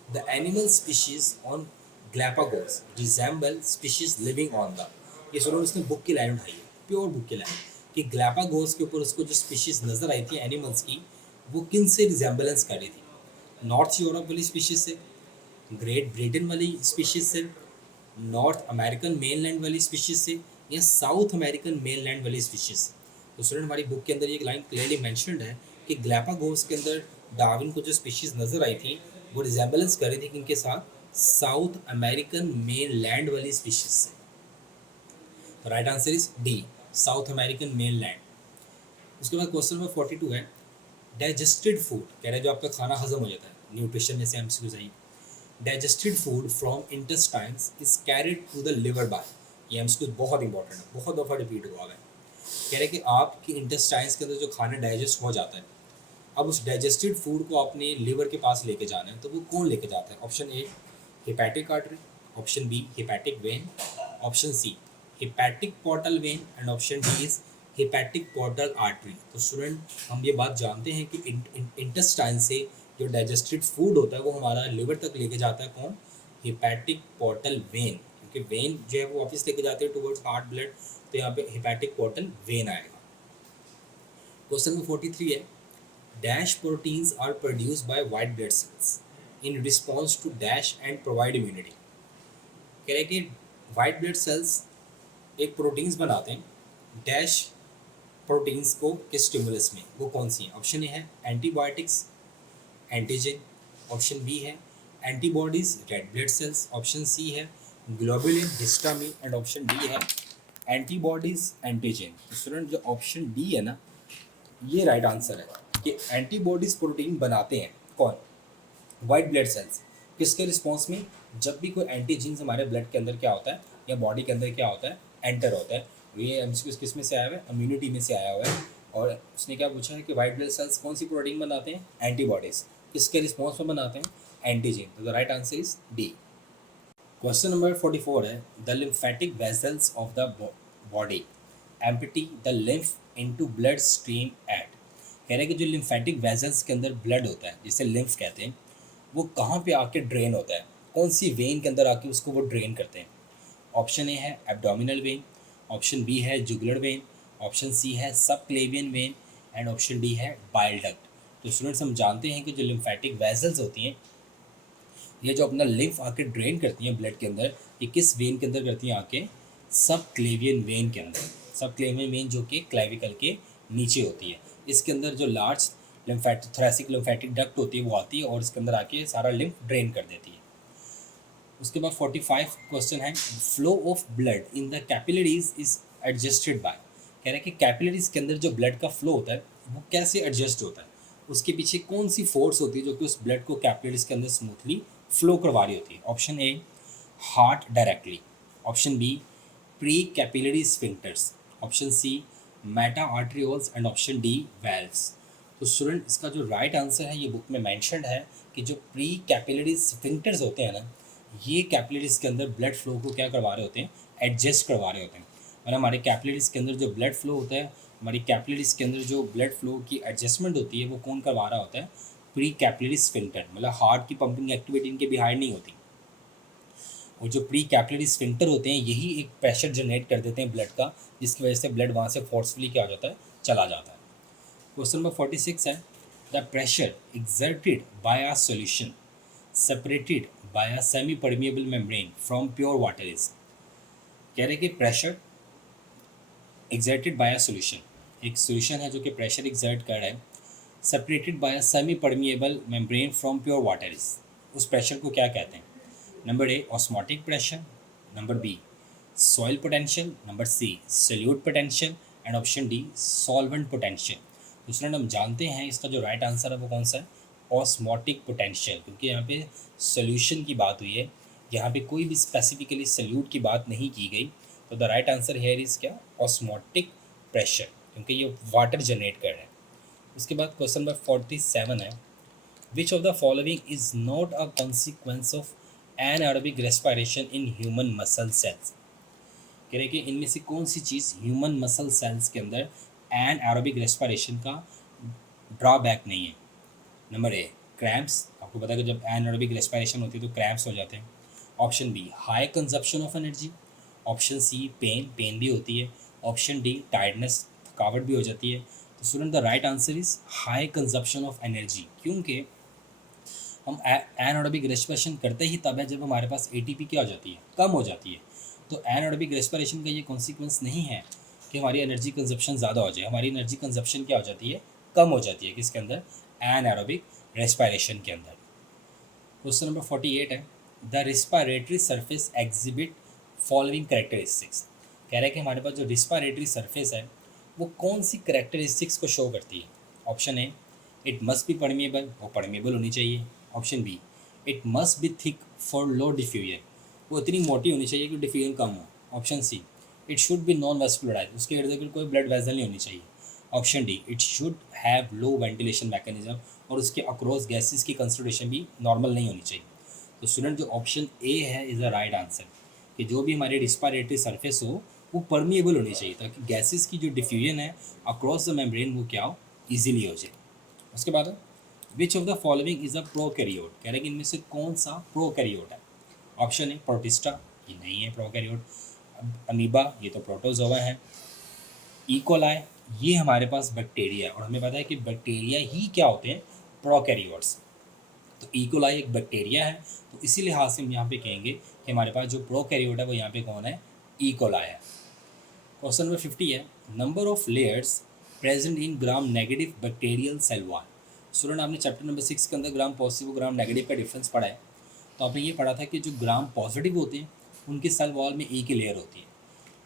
the animal species on Galapagos resemble species living on the, ये सुनो उसने बुक की लाइन उठाई है, प्योर बुक की लाइन, कि ग्लैपागोस के ऊपर उसको जो स्पीशीज नजर आई थी एनिमल्स की, वो किन से रिजेंबलेंस कर रही थी, नॉर्थ यूरोप वाली स्पीशीज से, ग्रेट ब्रिटेन वाली स्पीशीज से, नॉर्थ अमेरिकन मेनलैंड वाली स्पीशीज से, या साउथ अमेरिकन मेनलैंड वाली स्पीशीज से। तो स्टूडेंट हमारी बुक के अंदर ये लाइन क्लियरली मेंशन्ड है कि ग्लैपागोस के अंदर डार्विन को जो स्पीशीज नजर आई थी वो रिजेंबलेंस कर रही थी किनके साथ, साउथ अमेरिकन मेनलैंड वाली स्पीशीज से। तो right answer is D, south American mainland. उसके बाद क्वेश्चन नंबर 42 है, डाइजेस्टेड फूड, कह रहे हैं जो आपका खाना हजम हो जाता है, न्यूट्रिशन में से एमसीक्यूज आई, digested food from intestines is carried to the liver by, ये एमसीक्यूज बहुत इंपॉर्टेंट है, बहुत दफ़ा रिपीट हुआ है। कह रहे हैं कि आपकी इंटेस्टाइन्स के अंदर जो खाना डाइजेस्ट हो जाता है, अब उस डाइजेस्टेड फूड को अपने लिवर के पास लेके जाना है, तो वो कौन लेके जाता है, option A hepatic artery, option B hepatic vein, option C hepatic portal vein, and option D is hepatic portal artery. तो स्टूडेंट हम ये बात जानते हैं कि इंटेस्टाइन से जो डाइजेस्टेड फूड होता है वो हमारा लिवर तक लेके जाता है कौन, हेपेटिक पोर्टल वेन, क्योंकि वेन जो है वो वापस लेके जाते हैं टुवर्ड्स हार्ट ब्लड, तो यहाँ पे हेपेटिक पोर्टल वेन आएगा। क्वेश्चन नंबर 43 है, dash proteins are produced by white blood cells in response to dash and provide immunity. कह रहे हैं कि वाइट ब्लड सेल्स एक प्रोटीन्स बनाते हैं डैश प्रोटीन्स को किस स्टिमुलस में, वो कौन सी है, ऑप्शन ए है एंटीबायोटिक्स एंटीजन, ऑप्शन बी है antibodies red blood cells, option C है globulin histamine, and option D है एंटीबॉडीज एंटीजन। तो स्टूडेंट जो ऑप्शन डी है ना, ये राइट आंसर है कि एंटीबॉडीज प्रोटीन बनाते हैं कौन, वाइट ब्लड सेल्स, किसके रिस्पॉन्स में, जब भी कोई एंटीजीन्स हमारे ब्लड के अंदर क्या होता है या बॉडी के अंदर क्या होता है एंटर होता है। ये एमसीक्यू किस में से आया हुआ है, इम्यूनिटी में से आया हुआ है, और उसने क्या पूछा है कि वाइट ब्लड सेल्स कौन सी प्रोटीन बनाते हैं, एंटीबॉडीज, किसके रिस्पॉन्स में बनाते हैं, एंटीजीन। तो the right answer is D. Question number 44 है, the lymphatic vessels of the body empty the lymph into blood stream at. कह रहे हैं कि जो लिम्फेटिक वेसल्स के अंदर ब्लड होता है जिसे लिम्फ कहते हैं, वो कहाँ पे आके ड्रेन होता है, कौन सी वेन के अंदर आके उसको वो ड्रेन करते हैं। ऑप्शन ए है एब्डोमिनल वेन, ऑप्शन बी है जुगुलर वेन, ऑप्शन सी है subclavian vein, and option D है बाइल डक्ट। तो स्टूडेंट्स हम जानते हैं कि जो लिम्फेटिक वेसल्स होती हैं, ये जो अपना लिम्फ आके ड्रेन करती हैं ब्लड के अंदर, ये किस वेन के अंदर करती हैं आके, सबक्लेवियन वेन के अंदर। सबक्लेवियन वेन जो कि क्लेविकल के नीचे होती है, इसके अंदर जो large lymphatic thoracic lymphatic duct होती है वो आती है और इसके अंदर आके सारा लिम्फ ड्रेन कर देती है। उसके बाद 45 क्वेश्चन है, flow of blood in the capillaries is adjusted by. कह रहे हैं कि कैपिलरीज के अंदर जो ब्लड का फ्लो होता है वो कैसे एडजस्ट होता है, उसके पीछे कौन सी फोर्स होती है जो कि उस ब्लड को कैपिलरीज के अंदर स्मूथली फ्लो करवा रही होती है। Option A heart directly, option B pre capillary sphincters, option C meta arterioles, and option D valves. तो स्टूडेंट इसका जो राइट आंसर है, ये बुक में मैंशनड है कि जो प्री कैपिलरी स्फिंक्टर्स होते हैं ना, ये कैपिलरीज के अंदर ब्लड फ्लो को क्या करवा रहे होते हैं, एडजस्ट करवा रहे होते हैं। और हमारे कैपिलरीज के अंदर जो ब्लड फ्लो होता है, हमारी कैपिलरीज के अंदर जो ब्लड फ्लो की एडजस्टमेंट होती है वो कौन करवा रहा होता है, प्री कैपिलरी स्फिंक्टर, मतलब हार्ट की पंपिंग एक्टिविटी इनके बिहाइंड नहीं होती। और जो प्री कैपिलरी स्फिंक्टर होते हैं यही एक प्रेशर जनरेट कर देते हैं ब्लड का, जिसकी वजह से ब्लड वहाँ से फोर्सफुली क्या हो जाता है, चला जाता है। क्वेश्चन नंबर 46 है, the pressure exerted by a solution separated by a semi permeable membrane from pure water is। कह रहे कि pressure exerted by a solution, एक सोल्यूशन है जो कि प्रेशर exert कर रहा है, separated by a semi permeable membrane from pure water is, उस प्रेशर को क्या कहते हैं। Number A osmotic pressure, number B soil potential, number C solute potential, and option D solvent potential. दूसरा हम जानते हैं इसका जो राइट आंसर है वो कौन सा है, ऑस्मोटिक पोटेंशियल, क्योंकि यहाँ पे सोल्यूशन की बात हुई है, यहाँ पे कोई भी स्पेसिफिकली सल्यूट की बात नहीं की गई। तो the right answer here is क्या, ऑस्मोटिक प्रेशर, क्योंकि ये वाटर जनरेट कर रहा है। उसके बाद क्वेश्चन नंबर 47 है, which of the following is not a consequence of anaerobic respiration in human muscle cells. कह रहे कि इनमें से कौन सी चीज़ ह्यूमन मसल सेल्स के अंदर एनारोबिक रेस्पिरेशन का ड्रॉबैक नहीं है। नंबर ए, क्रैम्प्स। आपको पता है कि जब एनारोबिक रेस्पिरेशन होती है तो क्रैम्प्स हो जाते हैं। Option B, high consumption of energy. Option C, pain भी होती है। ऑप्शन डी, टायर्डनेस, थकावट भी हो जाती है। तो student the right answer is high consumption of energy, क्योंकि हम एनारोबिक रेस्पिरेशन करते ही तब है जब हमारे पास एटीपी क्या हो जाती है, कम हो जाती है। तो एनारोबिक रेस्पिरेशन का ये कॉन्सिक्वेंस नहीं है कि हमारी एनर्जी कंजप्शन ज़्यादा हो जाए, हमारी एनर्जी कंजप्शन क्या हो जाती है, कम हो जाती है। किसके अंदर? एनारोबिक रेस्पिरेशन के अंदर। क्वेश्चन नंबर 48 है, the respiratory surface exhibit following characteristics. कह रहा है कि हमारे पास जो रिस्पायरेटरी सरफेस है वो कौन सी करेक्टरिस्टिक्स को शो करती है। Option A, it must be permeable, वो परमिएबल होनी चाहिए। Option B, it must be thick for low diffusion, वो इतनी मोटी होनी चाहिए कि डिफ्यूजन कम हो। Option C, it should be non vascularized, उसके इर्द गिर्द कोई ब्लड वेसल नहीं होनी चाहिए। Option D, it should have low ventilation mechanism, और उसके अक्रॉस गैसेस की कंसंट्रेशन भी नॉर्मल नहीं होनी चाहिए। तो स्टूडेंट जो ऑप्शन ए है इज़ द राइट आंसर, कि जो भी हमारे रिस्पायरेटरी सरफेस हो वो परमिएबल होनी चाहिए ताकि गैसेस की जो डिफ्यूजन है अक्रॉस द मेम्ब्रेन वो क्या हो, ईजिली हो जाए। उसके बाद विच of the following is a prokaryote. कह रहे हैं कि इनमें से कौन सा प्रोकैरियोट है। ऑप्शन ए, प्रोटिस्टा, ये नहीं है प्रोकैरियोट। अमीबा, ये तो प्रोटोजोआ है। इकोलाई, ये हमारे पास बैक्टीरिया है और हमें पता है कि बैक्टीरिया ही क्या होते हैं, प्रोकैरियोट्स। तो इकोलाई एक बैक्टीरिया है, तो इसी लिहाज से हम यहाँ पे कहेंगे कि हमारे पास जो प्रोकैरियोट है वो यहाँ पे कौन है, इकोलाई है। क्वेश्चन नंबर 50 है, number of layers present in gram negative bacterial cell wall. Student आपने चैप्टर नंबर 6 के अंदर ग्राम पॉजिटिव और ग्राम नेगेटिव का डिफरेंस पढ़ा है। तो आपने ये पढ़ा था कि जो ग्राम पॉजिटिव होते हैं उनकी सेल वॉल में एक ही लेयर होती है,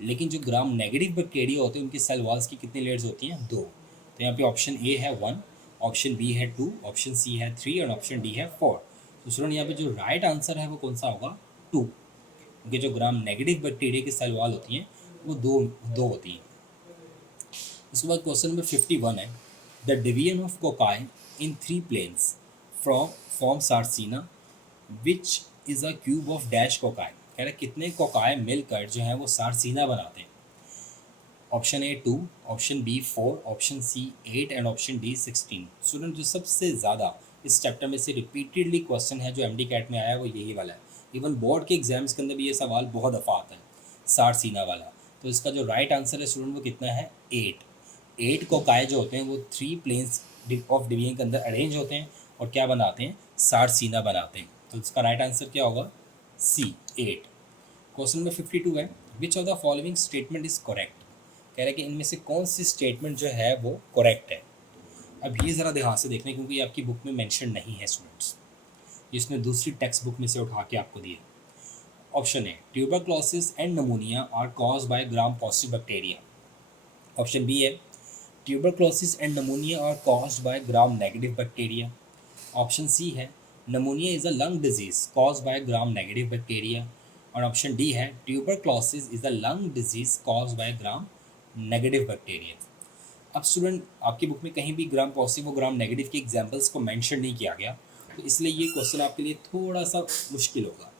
लेकिन जो ग्राम नेगेटिव बैक्टीरिया होते हैं उनकी सेल वॉल्स की कितनी लेयर्स होती हैं, 2। तो यहाँ पे ऑप्शन ए है 1, ऑप्शन बी है 2, ऑप्शन सी है 3 और ऑप्शन डी है 4। तो स्टूडेंट यहाँ पे जो राइट आंसर है वो कौन सा होगा, 2, क्योंकि जो ग्राम नेगेटिव बैक्टीरिया की सेल वॉल होती हैं वो दो होती हैं। उसके बाद क्वेश्चन नंबर 51 है, the division of cocci in 3 planes from form sarcina which is a cube of dash cocci. कह रहे कितने कोकाई मिलकर जो है वो सार्सिना बनाते हैं। Option A 2, option B 4, option C 8 and option D 16। Student जो सबसे ज़्यादा इस चैप्टर में से रिपीटेडली क्वेश्चन है जो एमडी कैट में आया है वो यही वाला है। इवन बोर्ड के एग्जाम्स के अंदर भी ये सवाल बहुत दफ़ा आता है, सार्सिना वाला। तो इसका जो राइट आंसर है स्टूडेंट वो कितना है, 8 कोकाई जो होते हैं वो 3 प्लेन्स ऑफ डिवीजन के अंदर अरेंज होते हैं और क्या बनाते हैं, सार्सिना बनाते हैं। तो इसका राइट आंसर क्या होगा, सी, 8। क्वेश्चन नंबर 52 है, which of the following statement is correct. कह रहे हैं कि इनमें से कौन सी स्टेटमेंट जो है वो करेक्ट है। अब ये ज़रा ध्यान से देखना क्योंकि ये आपकी बुक में मेंशन नहीं है स्टूडेंट्स, इसमें दूसरी टेक्स्ट बुक में से उठा के आपको दिए। Option A, tuberculosis and pneumonia are caused by gram positive bacteria. Option B है, tuberculosis and pneumonia are caused by gram negative bacteria. Option C है, pneumonia is a lung disease caused by gram negative bacteria. और option D है, tuberculosis is a lung disease caused by gram negative bacteria. अब student आपकी book में कहीं भी gram positive और gram negative के एग्जाम्पल्स को मेंशन नहीं किया गया, तो इसलिए ये क्वेश्चन आपके लिए थोड़ा सा मुश्किल होगा।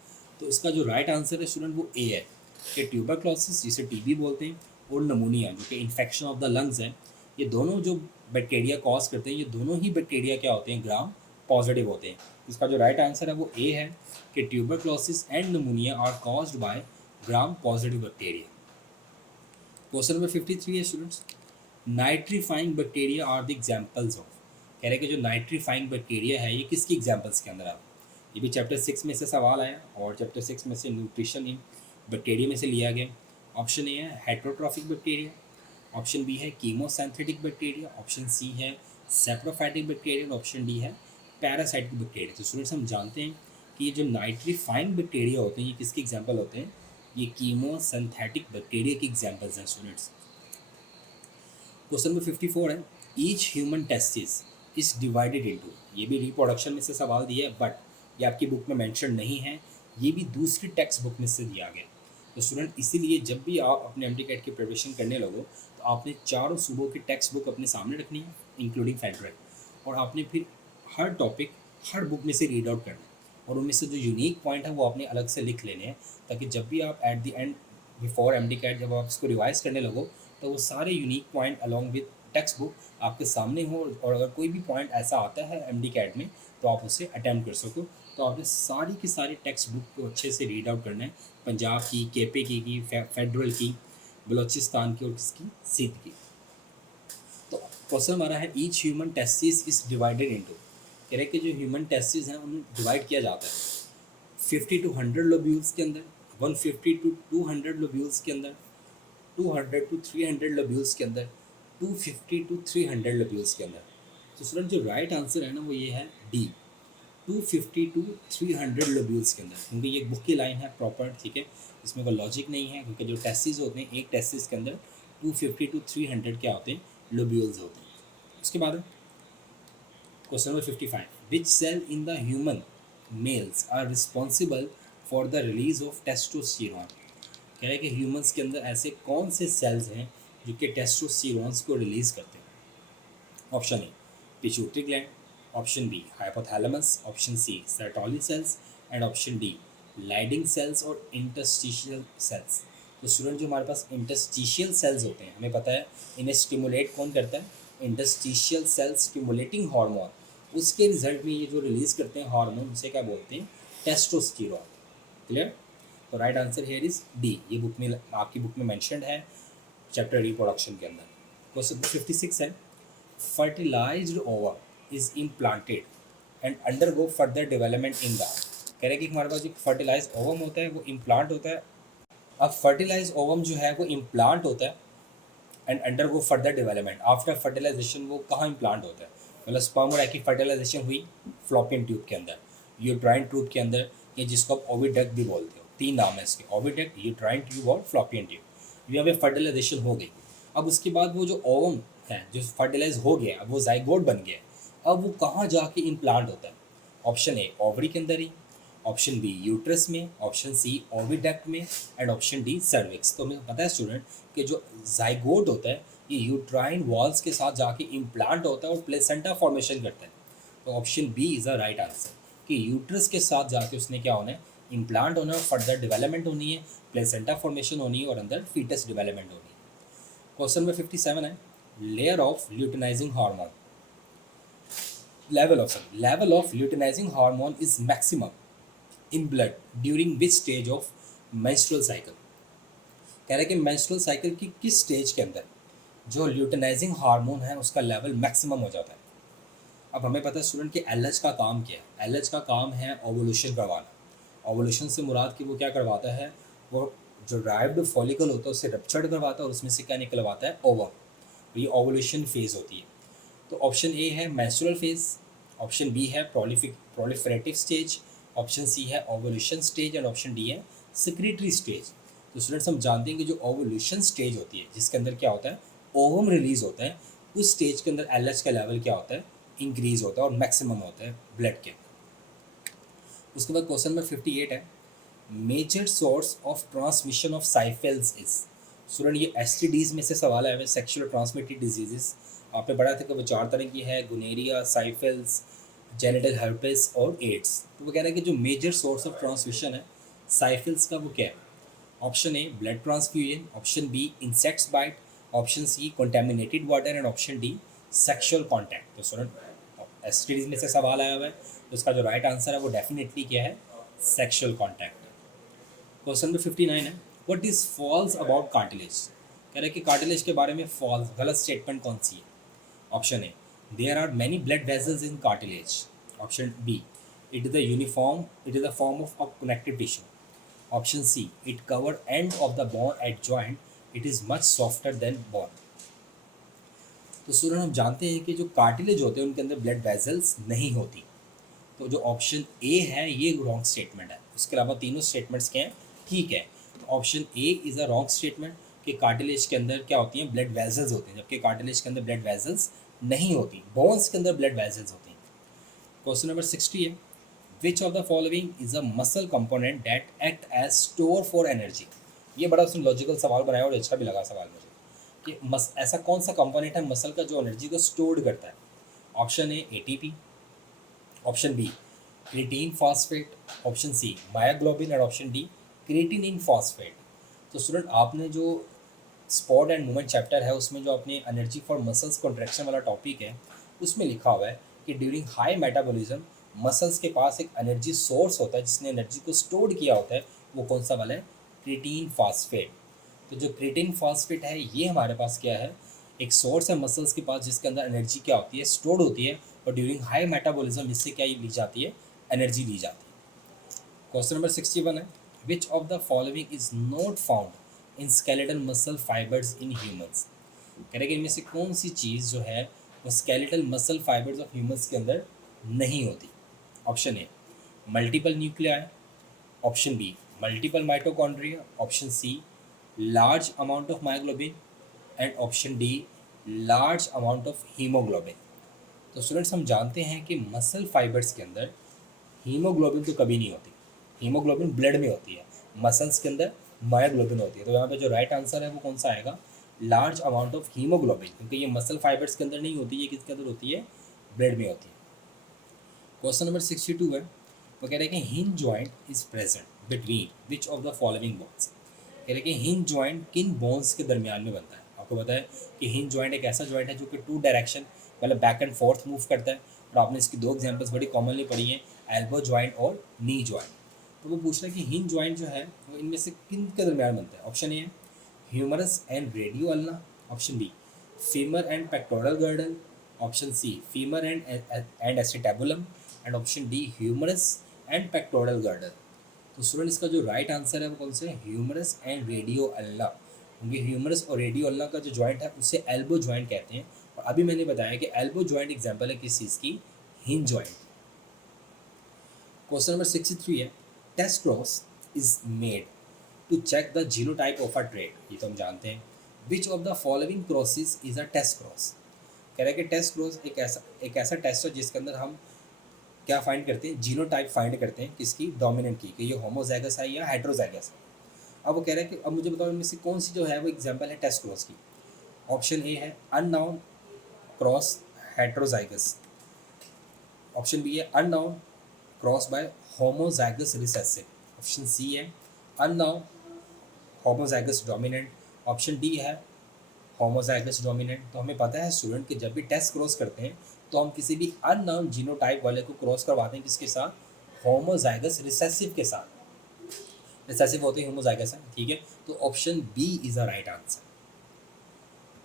तो इसका जो राइट आंसर है स्टूडेंट वो ए है, कि ट्यूबरक्लोसिस जिसे टीबी बोलते हैं और नमोनिया जो कि इन्फेक्शन ऑफ द लंग्स है, ये दोनों जो बैक्टीरिया कॉज करते हैं, ये दोनों ही बैक्टीरिया क्या होते हैं, ग्राम पॉजिटिव होते हैं। इसका जो राइट आंसर है वो ए है, कि tuberculosis and pneumonia are caused by gram positive bacteria. Question number 53 है students, nitrifying bacteria are the examples of. कह रहे हैं कि जो नाइट्रीफाइंग बैक्टीरिया है ये किसकी एग्जाम्पल्स के अंदर आ, ये भी चैप्टर 6 में से सवाल आया और चैप्टर 6 में से न्यूट्रिशन इन बैक्टीरिया में से लिया गया। ऑप्शन ए है हेट्रोट्रॉफिक बैक्टीरिया, ऑप्शन बी है कीमोसिंथेटिक बैक्टीरिया, ऑप्शन सी है सेप्रोफाइटिक बैक्टीरिया और ऑप्शन डी है पैरासाइटिक बैक्टीरिया। तो स्टूडेंट्स हम जानते हैं कि ये जो नाइट्रीफाइंग बैक्टीरिया होते हैं ये किसके एग्जाम्पल होते हैं, ये कीमोसिंथेटिक बैक्टीरिया की एग्जाम्पल्स हैं स्टूडेंट्स। क्वेश्चन नंबर 54 है, each human testis is divided into. ये भी रिप्रोडक्शन में से सवाल दिया है बट ये आपकी बुक में मेंशन नहीं है, ये भी दूसरी टेक्स्ट बुक में से दिया गया। तो स्टूडेंट इसीलिए जब भी आप अपने एमडी कैट की प्रिपरेशन करने लगो तो आपने चारों सूबों की टेक्स्ट बुक अपने सामने रखनी है इंक्लूडिंग फेडरल, और आपने फिर हर टॉपिक हर बुक में से रीड आउट करना है। और उनमें से जो यूनिक पॉइंट है वो आपने अलग से लिख लेने हैं, ताकि जब भी आप at the end before MDCAT जब आप इसको रिवाइज करने लगो तो वो सारे unique point along with textbook आपके सामने हो, और अगर कोई भी पॉइंट ऐसा आता है एमडी कैट में तो आप उसे अटैम्प्ट कर सको। तो आपने सारी की सारी टेक्स्ट बुक को अच्छे से रीड आउट करना है, पंजाब की, केपे की, फेडरल की, बलोचिस्तान की और किसकी, सिंध की। तो क्वेश्चन हमारा है each human testis is divided into, कह रहे कि जो ह्यूमन टेस्टिस हैं उन्हें डिवाइड किया जाता है 50 to 100 लोब्यूल्स के अंदर, 150 to 200 लोब्यूल्स के अंदर, 200 to 300 लोब्यूल्स के अंदर, 250 to 300 लोब्यूल्स के अंदर। तो स्टूडेंट जो राइट आंसर है ना वो ये है डी, 250 to 300 लोब्यूल्स के अंदर, क्योंकि ये बुक की लाइन है प्रॉपर, ठीक है, इसमें कोई लॉजिक नहीं है, क्योंकि जो टेस्टिस होते हैं एक टेस्टिस के अंदर 250 to 300 क्या होते हैं, लोब्यूल्स होते हैं। उसके बाद question number 55, which cell in the human males are responsible for the release of testosterone, कह रहे हैं कि ह्यूमंस के अंदर ऐसे कौन से सेल्स हैं जो कि टेस्टोस्टेरोन्स को रिलीज करते हैं। Option A pituitary gland, option B hypothalamus, option C Sertoli cells and option D Leydig cells और इंटरस्टिशियल सेल्स। तो स्टूडेंट जो हमारे पास इंटरस्टिशियल सेल्स होते हैं हमें पता है इन्हें स्टिमुलेट कौन करता है, इंटरस्टिशियल सेल स्टिमुलेटिंग हार्मोन, उसके रिजल्ट में ये जो रिलीज करते हैं हार्मोन उसे क्या बोलते हैं, टेस्टोस्टेरोन। क्लियर। तो right answer here is D, ये बुक में आपकी बुक में मेंशन्ड है चैप्टर रिप्रोडक्शन के अंदर। क्वेश्चन 56 है, fertilized ovum is implanted and undergo further development in the, कह रहे कि हमारे पास जो फर्टिलाइज ओवम होता है वो इम्प्लांट होता है। अब फर्टिलाइज ओवम जो है वो इम्प्लांट होता है and undergo further development after fertilization, वो कहाँ इम्प्लांट होता है, मतलब स्पर्म और एग की फर्टिलाइजेशन हुई फ्लोपियन ट्यूब के अंदर, यूट्राइन ट्यूब के अंदर, ये जिसको आप ओविडक्ट भी बोलते हो, तीन नाम है इसके, ओविडक्ट, यूट्राइन ट्यूब और फ्लोपियन ट्यूब। यहाँ पे फर्टिलाइजेशन हो गई। अब उसके बाद वो जो ओवम है जो फर्टिलाइज हो गया, अब वो जाइगोट बन गया, अब वो कहाँ जाके इम्प्लांट होता है। ऑप्शन ए ओवरी के अंदर ही, ऑप्शन बी यूट्रस में, ऑप्शन सी ओविडक्ट में एंड ऑप्शन डी सर्विक्स। तो हमें पता है स्टूडेंट कि जो जाइगोट होता है ये यूट्राइन वॉल्स के साथ जाके इम्प्लांट होता है और प्लेसेंटा फॉर्मेशन करता है। तो option B is the right answer कि यूट्रस के साथ जाके उसने क्या होना है, इम्प्लांट होना है, फर्दर डेवलपमेंट होनी है, प्लेसेंटा फॉर्मेशन होनी है और अंदर फीटस डेवलपमेंट होनी है। क्वेश्चन नंबर 57 है, layer of luteinizing hormone, level of luteinizing hormone is maximum in blood during which stage of menstrual cycle, कह रहे हैं कि मेंस्ट्रुअल साइकिल की किस स्टेज के अंदर जो ल्यूटिनाइजिंग हार्मोन है उसका लेवल मैक्सिमम हो जाता है। अब हमें पता है स्टूडेंट कि एलएच का काम क्या है, एलएच का काम है ओवुलेशन करवाना। ओवुलेशन से मुराद कि वो क्या करवाता है, वो जो ड्राइव्ड फॉलिकल होता है उससे रप्चर्ड करवाता है और उसमें से क्या निकलवाता है, ओवम। तो ये ओवुलेशन फेज होती है। तो ऑप्शन ए है मेंस्ट्रुअल फेज, ऑप्शन बी है प्रोलिफरेटिव स्टेज, ऑप्शन सी है ovulation stage and option D है सेक्रेटरी स्टेज। तो स्टूडेंट्स हम जानते हैं कि जो ओवुलेशन स्टेज होती है जिसके अंदर क्या होता है, ओवम रिलीज होता है, उस स्टेज के अंदर एलएच का लेवल क्या होता है, इंक्रीज होता है और मैक्सिमम होता है ब्लड के अंदर। उसके बाद क्वेश्चन नंबर 58 है, major source of transmission of syphilis is, student ये एसटीडीज में से सवाल है, सेक्सुअल ट्रांसमिटेड डिजीजेस। आपने पढ़ा था कि वो 4 तरह की है, गुनेरिया, साइफिल्स, जेनिटल हर्पेस और एड्स। तो वो कह रहा है कि जो मेजर सोर्स ऑफ ट्रांसमिशन है साइफिल्स का वो क्या है। Option A blood transfusion, option B insects bite, option C contaminated water and option D sexual contact. तो स्टूडेंट एसटीडीज में से सवाल आया हुआ है तो उसका जो राइट आंसर है वो डेफिनेटली क्या है, सेक्सुअल कॉन्टैक्ट। क्वेश्चन नंबर 59 है, what is false about cartilage, कह रहे हैं कि कार्टिलेज के बारे में फॉल्स गलत स्टेटमेंट कौन सी है। Option A there are many blood vessels in cartilage, option B it is the uniform it is the form of a connective tissue, option C it cover end of the bone at joint, it is much softer than bone. तो student हम जानते हैं कि जो cartilage होते हैं उनके अंदर ब्लड वेसल्स नहीं होती, तो जो ऑप्शन ए है ये रॉन्ग स्टेटमेंट है। उसके अलावा तीनों स्टेटमेंट्स क्या हैं, ठीक है। तो option A is a wrong statement कि कार्टिलेज के अंदर क्या होती हैं, ब्लड वेसल्स होते हैं, जबकि कार्टिलेज के अंदर ब्लड वेसल्स नहीं होती, बोन्स के अंदर ब्लड वेसल्स होती हैं। क्वेश्चन नंबर 60 है, which of the following is a muscle component that act as store for energy. ये बड़ा उसने लॉजिकल सवाल बनाया और अच्छा भी लगा सवाल मुझे कि ऐसा कौन सा कंपोनेंट है मसल का जो एनर्जी को स्टोर करता है। Option A ATP, option B creatine phosphate, option C myoglobin और option D creatine in phosphate. तो स्टूडेंट आपने जो स्पोर्ट एंड मूवमेंट चैप्टर है उसमें जो अपनी एनर्जी फॉर मसल्स कॉन्ट्रैक्शन वाला टॉपिक है उसमें लिखा हुआ है कि ड्यूरिंग हाई मेटाबॉलिज्म मसल्स के पास एक एनर्जी सोर्स होता है जिसने एनर्जी को स्टोर किया होता है, वो कौन सा वाला है? Creatine phosphate. तो जो क्रिएटिन फॉस्फेट है ये हमारे पास क्या है? एक सोर्स है मसल्स के पास जिसके अंदर एनर्जी क्या होती है? स्टोर्ड होती है, और ड्यूरिंग हाई मेटाबॉलिज्म इससे क्या ली जाती है? एनर्जी ली जाती है। क्वेश्चन नंबर 61 है, which of the following is not found in skeletal muscle fibres in humans. कह रहे कि इनमें से कौन सी चीज़ जो है वो skeletal muscle fibres of humans के अंदर नहीं होती? Option A multiple nuclei, option B multiple mitochondria, option C large amount of myoglobin and option D large amount of haemoglobin. तो स्टूडेंट्स हम जानते हैं कि मसल फाइबर्स के अंदर हीमोग्लोबिन तो कभी नहीं होती, हीमोग्लोबिन ब्लड में होती है, मसल्स के अंदर मायोग्लोबिन होती है। तो यहाँ पे जो राइट आंसर है वो कौन सा आएगा? लार्ज अमाउंट ऑफ हीमोग्लोबिन, क्योंकि ये मसल फाइबर्स के अंदर नहीं होती, ये किसके अंदर होती है? ब्लड में होती है। क्वेश्चन नंबर 62 है, वो कह रहे हैं कि hinge joint is present between which of the following bones. कह रहे हैं कि हिंज जॉइंट किन बोन्स के दरमियान में बनता है? आपको पता है कि हिंज जॉइंट एक ऐसा जॉइंट है जो कि टू डायरेक्शन मतलब बैक एंड फोर्थ मूव करता है, और आपने इसकी दो एग्जांपल्स बड़ी कॉमनली पढ़ी हैं, एल्बो जॉइंट और नी जॉइंट। तो वो पूछ रहा है कि हिंज जॉइंट जो है वो इनमें से किन के दरमियान बनता है? ऑप्शन ए है humerus and radio ulna, option B femur and pectoral girdle, option C femur and acetabulum and option D humerus and pectoral girdle. तो स्टूडेंट इसका जो राइट आंसर है वो कौन सा है? Humerus and radio ulna. क्योंकि ह्यूमरस और रेडियो अल्ना का जो जॉइंट है उसे एल्बो जॉइंट कहते हैं, और अभी मैंने बताया कि एल्बो जॉइंट एग्जाम्पल है किस चीज़ की? Hinge joint. क्वेश्चन नंबर 63 है, test cross is made to check the genotype of a trait. ये तो हम जानते हैं। Which of the following crosses is a test cross. कह रहा है कि टेस्ट क्रॉस एक ऐसा टेस्ट है जिसके अंदर हम क्या फाइंड करते हैं? जीनोटाइप फाइंड करते हैं किसकी? डोमिनेंट की, कि ये होमोजाइगस है या हेट्रोजाइगस है। अब वो कह रहा है कि अब मुझे बताओ इनमें से कौन सी जो है वो एग्जांपल है टेस्ट क्रॉस की। ऑप्शन ए है unknown cross heterozygous, option B है unknown cross by homozygous recessive, option C है unknown homozygous dominant, option D है होमोजाइगस डोमिनेंट। तो हमें पता है स्टूडेंट कि जब भी टेस्ट क्रॉस करते हैं तो हम किसी भी अननोन जीनोटाइप वाले को क्रॉस करवाते हैं किसके साथ? होमोजाइगस रिसेसिव के साथ। रिसेसिव होते ही होमोजाइगस है, ठीक है। तो option B is the right answer.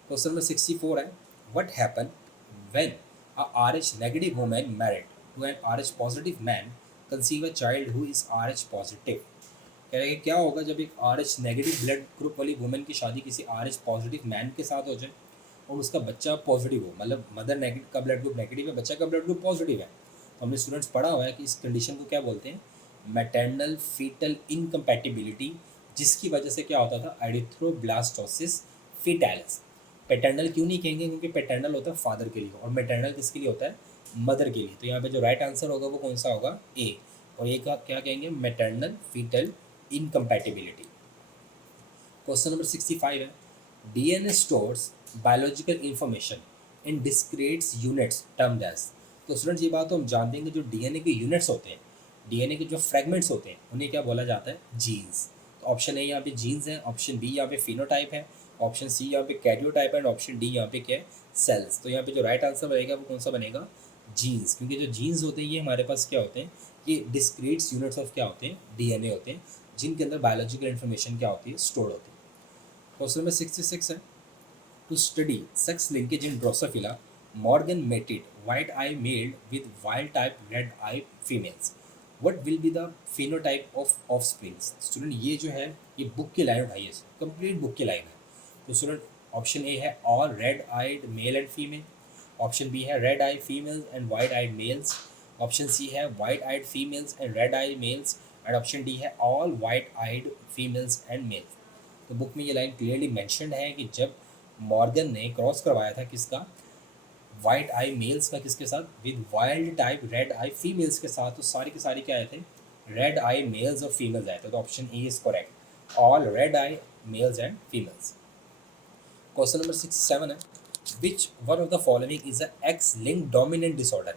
Question number 64 है, what happen when a RH negative woman married to an RH positive man conceive a child who is RH positive. कह रहे हैं कि क्या होगा जब एक RH नेगेटिव ब्लड ग्रुप वाली वुमेन की शादी किसी RH पॉजिटिव मैन के साथ हो जाए और उसका बच्चा पॉजिटिव हो, मतलब मदर नेगेटिव का ब्लड ग्रुप नेगेटिव है, बच्चा का ब्लड ग्रुप पॉजिटिव है। तो हमने स्टूडेंट्स पढ़ा हुआ है कि इस कंडीशन को क्या बोलते हैं? मैटरनल फीटल इनकम्पैटिबिलिटी, जिसकी वजह से क्या होता था? Erythroblastosis fetalis. पैटर्नल क्यों नहीं कहेंगे? क्योंकि पैटर्नल होता है फादर के लिए और मैटरनल किसके लिए होता है? मदर के लिए। तो यहाँ पे जो राइट आंसर होगा वो कौन सा होगा? ए। और ये का क्या कहेंगे? Maternal fetal incompatibility. Question number 65 है, DNA stores biological information in discrete units termed as. तो स्टूडेंट्स ये बात तो हम जानते हैं कि जो DNA के यूनिट्स होते हैं, DNA के जो फ्रेगमेंट्स होते हैं उन्हें क्या बोला जाता है? जीन्स। तो ऑप्शन ए यहाँ पे जीन्स है, ऑप्शन बी यहाँ पे फिनोटाइप है, ऑप्शन सी यहाँ पे कैरियोटाइप है, ऑप्शन डी यहाँ पे क्या है? सेल्स। तो यहाँ पे जो राइट आंसर बनेगा वो कौन सा बनेगा? जीन्स। क्योंकि जो जीन्स होते हैं ये हमारे पास क्या होते हैं? ये डिस्क्रीट यूनिट्स ऑफ क्या होते हैं? DNA होते हैं, जिनके अंदर बायोलॉजिकल इन्फॉर्मेशन क्या होती है? स्टोर होती है। क्वेश्चन नंबर 66 है, to study sex linkage in Drosophila Morgan mated white eye male with wild type red eye females, what will be the phenotype of offsprings. Student ये जो है ये बुक की लाइन उठाइए, कंप्लीट बुक की line है। तो स्टूडेंट ऑप्शन ए है all red eyed male and female, option B है red eye females and white eyed males, option C है white eyed females and red eye males, and option D है all white eyed females and males. तो book में ये line clearly mentioned है कि जब Morgan ने क्रॉस करवाया था किसका? वाइट आई मेल्स का किसके साथ? With wild type red eye females के साथ। तो सारी की सारी क्या आए थे? रेड आई मेल्स और फीमेल्स आए थे। तो option A is correct, all red eye males and females. Question number 67 है, which one of the following is a X linked dominant disorder.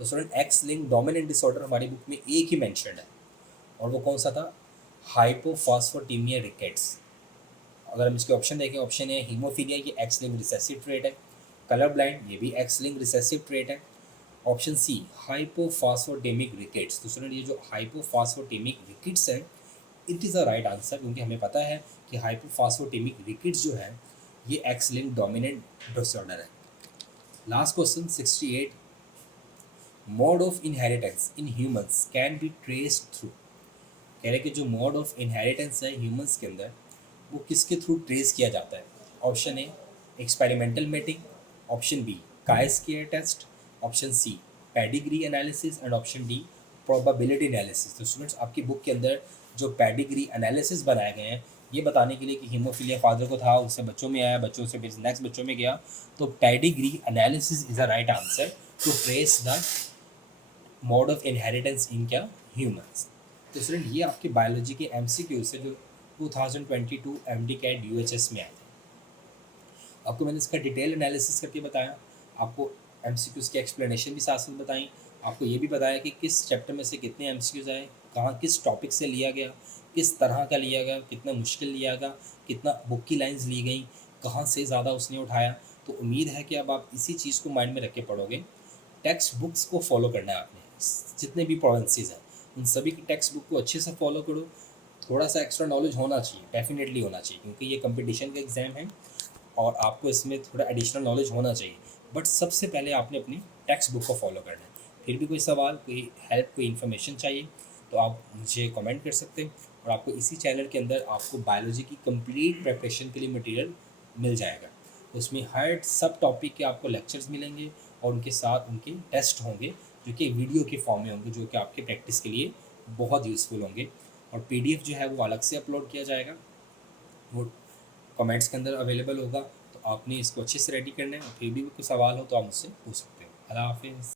तो student X link dominant disorder हमारी book में एक ही mention है, और वो कौन सा था? Hypophosphatemia rickets. अगर हम इसके ऑप्शन देखें, ऑप्शन ए हीमोफीलिया, ये एक्स लिंक रिसेसिव ट्रेट है। कलर ब्लाइंड, ये भी एक्स लिंक रिसेसिव ट्रेट है। Option C hypophosphatemic rickets. तो स्टूडेंट ये जो हाइपोफॉस्फेटेमिक रिकेट्स है, it is a right answer, क्योंकि हमें पता है कि हाइपोफॉस्फेटेमिक रिकेट्स जो है ये एक्स लिंक डोमिनेंट डिसऑर्डर है। Last question 68, mode of inheritance in humans can be traced through. कह रहे कि जो मोड ऑफ इनहेरिटेंस है ह्यूमंस के अंदर, वो किसके थ्रू ट्रेस किया जाता है? Option A experimental mating, option B chi square test, option C pedigree analysis and option D probability analysis. तो स्टूडेंट्स आपकी बुक के अंदर जो पेडिग्री एनालिसिस बनाए गए हैं ये बताने के लिए कि हीमोफीलिया फादर को था, उससे बच्चों में आया, बच्चों से फिर नेक्स्ट बच्चों में गया, तो pedigree analysis is a right answer to trace the mode of inheritance in क्या? ह्यूमंस। तो स्टूडेंट ये आपके बायोलॉजी के एमसीक्यू से जो 2022 MD-CAT UHS में आए थे, आपको मैंने इसका डिटेल एनालिसिस करके बताया, आपको एमसीक्यूज की एक्सप्लेनेशन भी साथ साथ बताई, आपको ये भी बताया कि किस चैप्टर में से कितने एमसीक्यूज आए, कहाँ किस टॉपिक से लिया गया, किस तरह का लिया गया, कितना मुश्किल लिया गया, कितना बुक की लाइंस ली गई, कहाँ से ज़्यादा उसने उठाया। तो उम्मीद है कि अब आप इसी चीज़ को माइंड में रख के पढ़ोगे। टेक्स्ट बुक्स को फॉलो करना है आपने, जितने भी प्रोवेंसीज हैं उन सभी की टेक्स्ट बुक को अच्छे से फॉलो करो। थोड़ा सा एक्स्ट्रा नॉलेज होना चाहिए, डेफिनेटली होना चाहिए, क्योंकि ये कंपटीशन का एग्ज़ाम है और आपको इसमें थोड़ा एडिशनल नॉलेज होना चाहिए। बट सबसे पहले आपने अपनी टेक्स्ट बुक को फॉलो करना है। फिर भी कोई सवाल, कोई हेल्प, कोई इन्फॉर्मेशन चाहिए तो आप मुझे कमेंट कर सकते हैं, और आपको इसी चैनल के अंदर आपको बायोलॉजी की कंप्लीट प्रिपरेशन के लिए मटेरियल मिल जाएगा। उसमें हर सब टॉपिक के आपको लेक्चर्स मिलेंगे और उनके साथ उनके टेस्ट होंगे, जो कि वीडियो के फॉर्म में होंगे, जो कि आपके प्रैक्टिस के लिए बहुत यूज़फुल होंगे। और पीडीएफ जो है वो अलग से अपलोड किया जाएगा, वो कमेंट्स के अंदर अवेलेबल होगा। तो आपने इसको अच्छे से रेडी करना है, और फिर भी कोई सवाल हो तो आप मुझसे पूछ सकते हो। अल्लाह हाफिज़।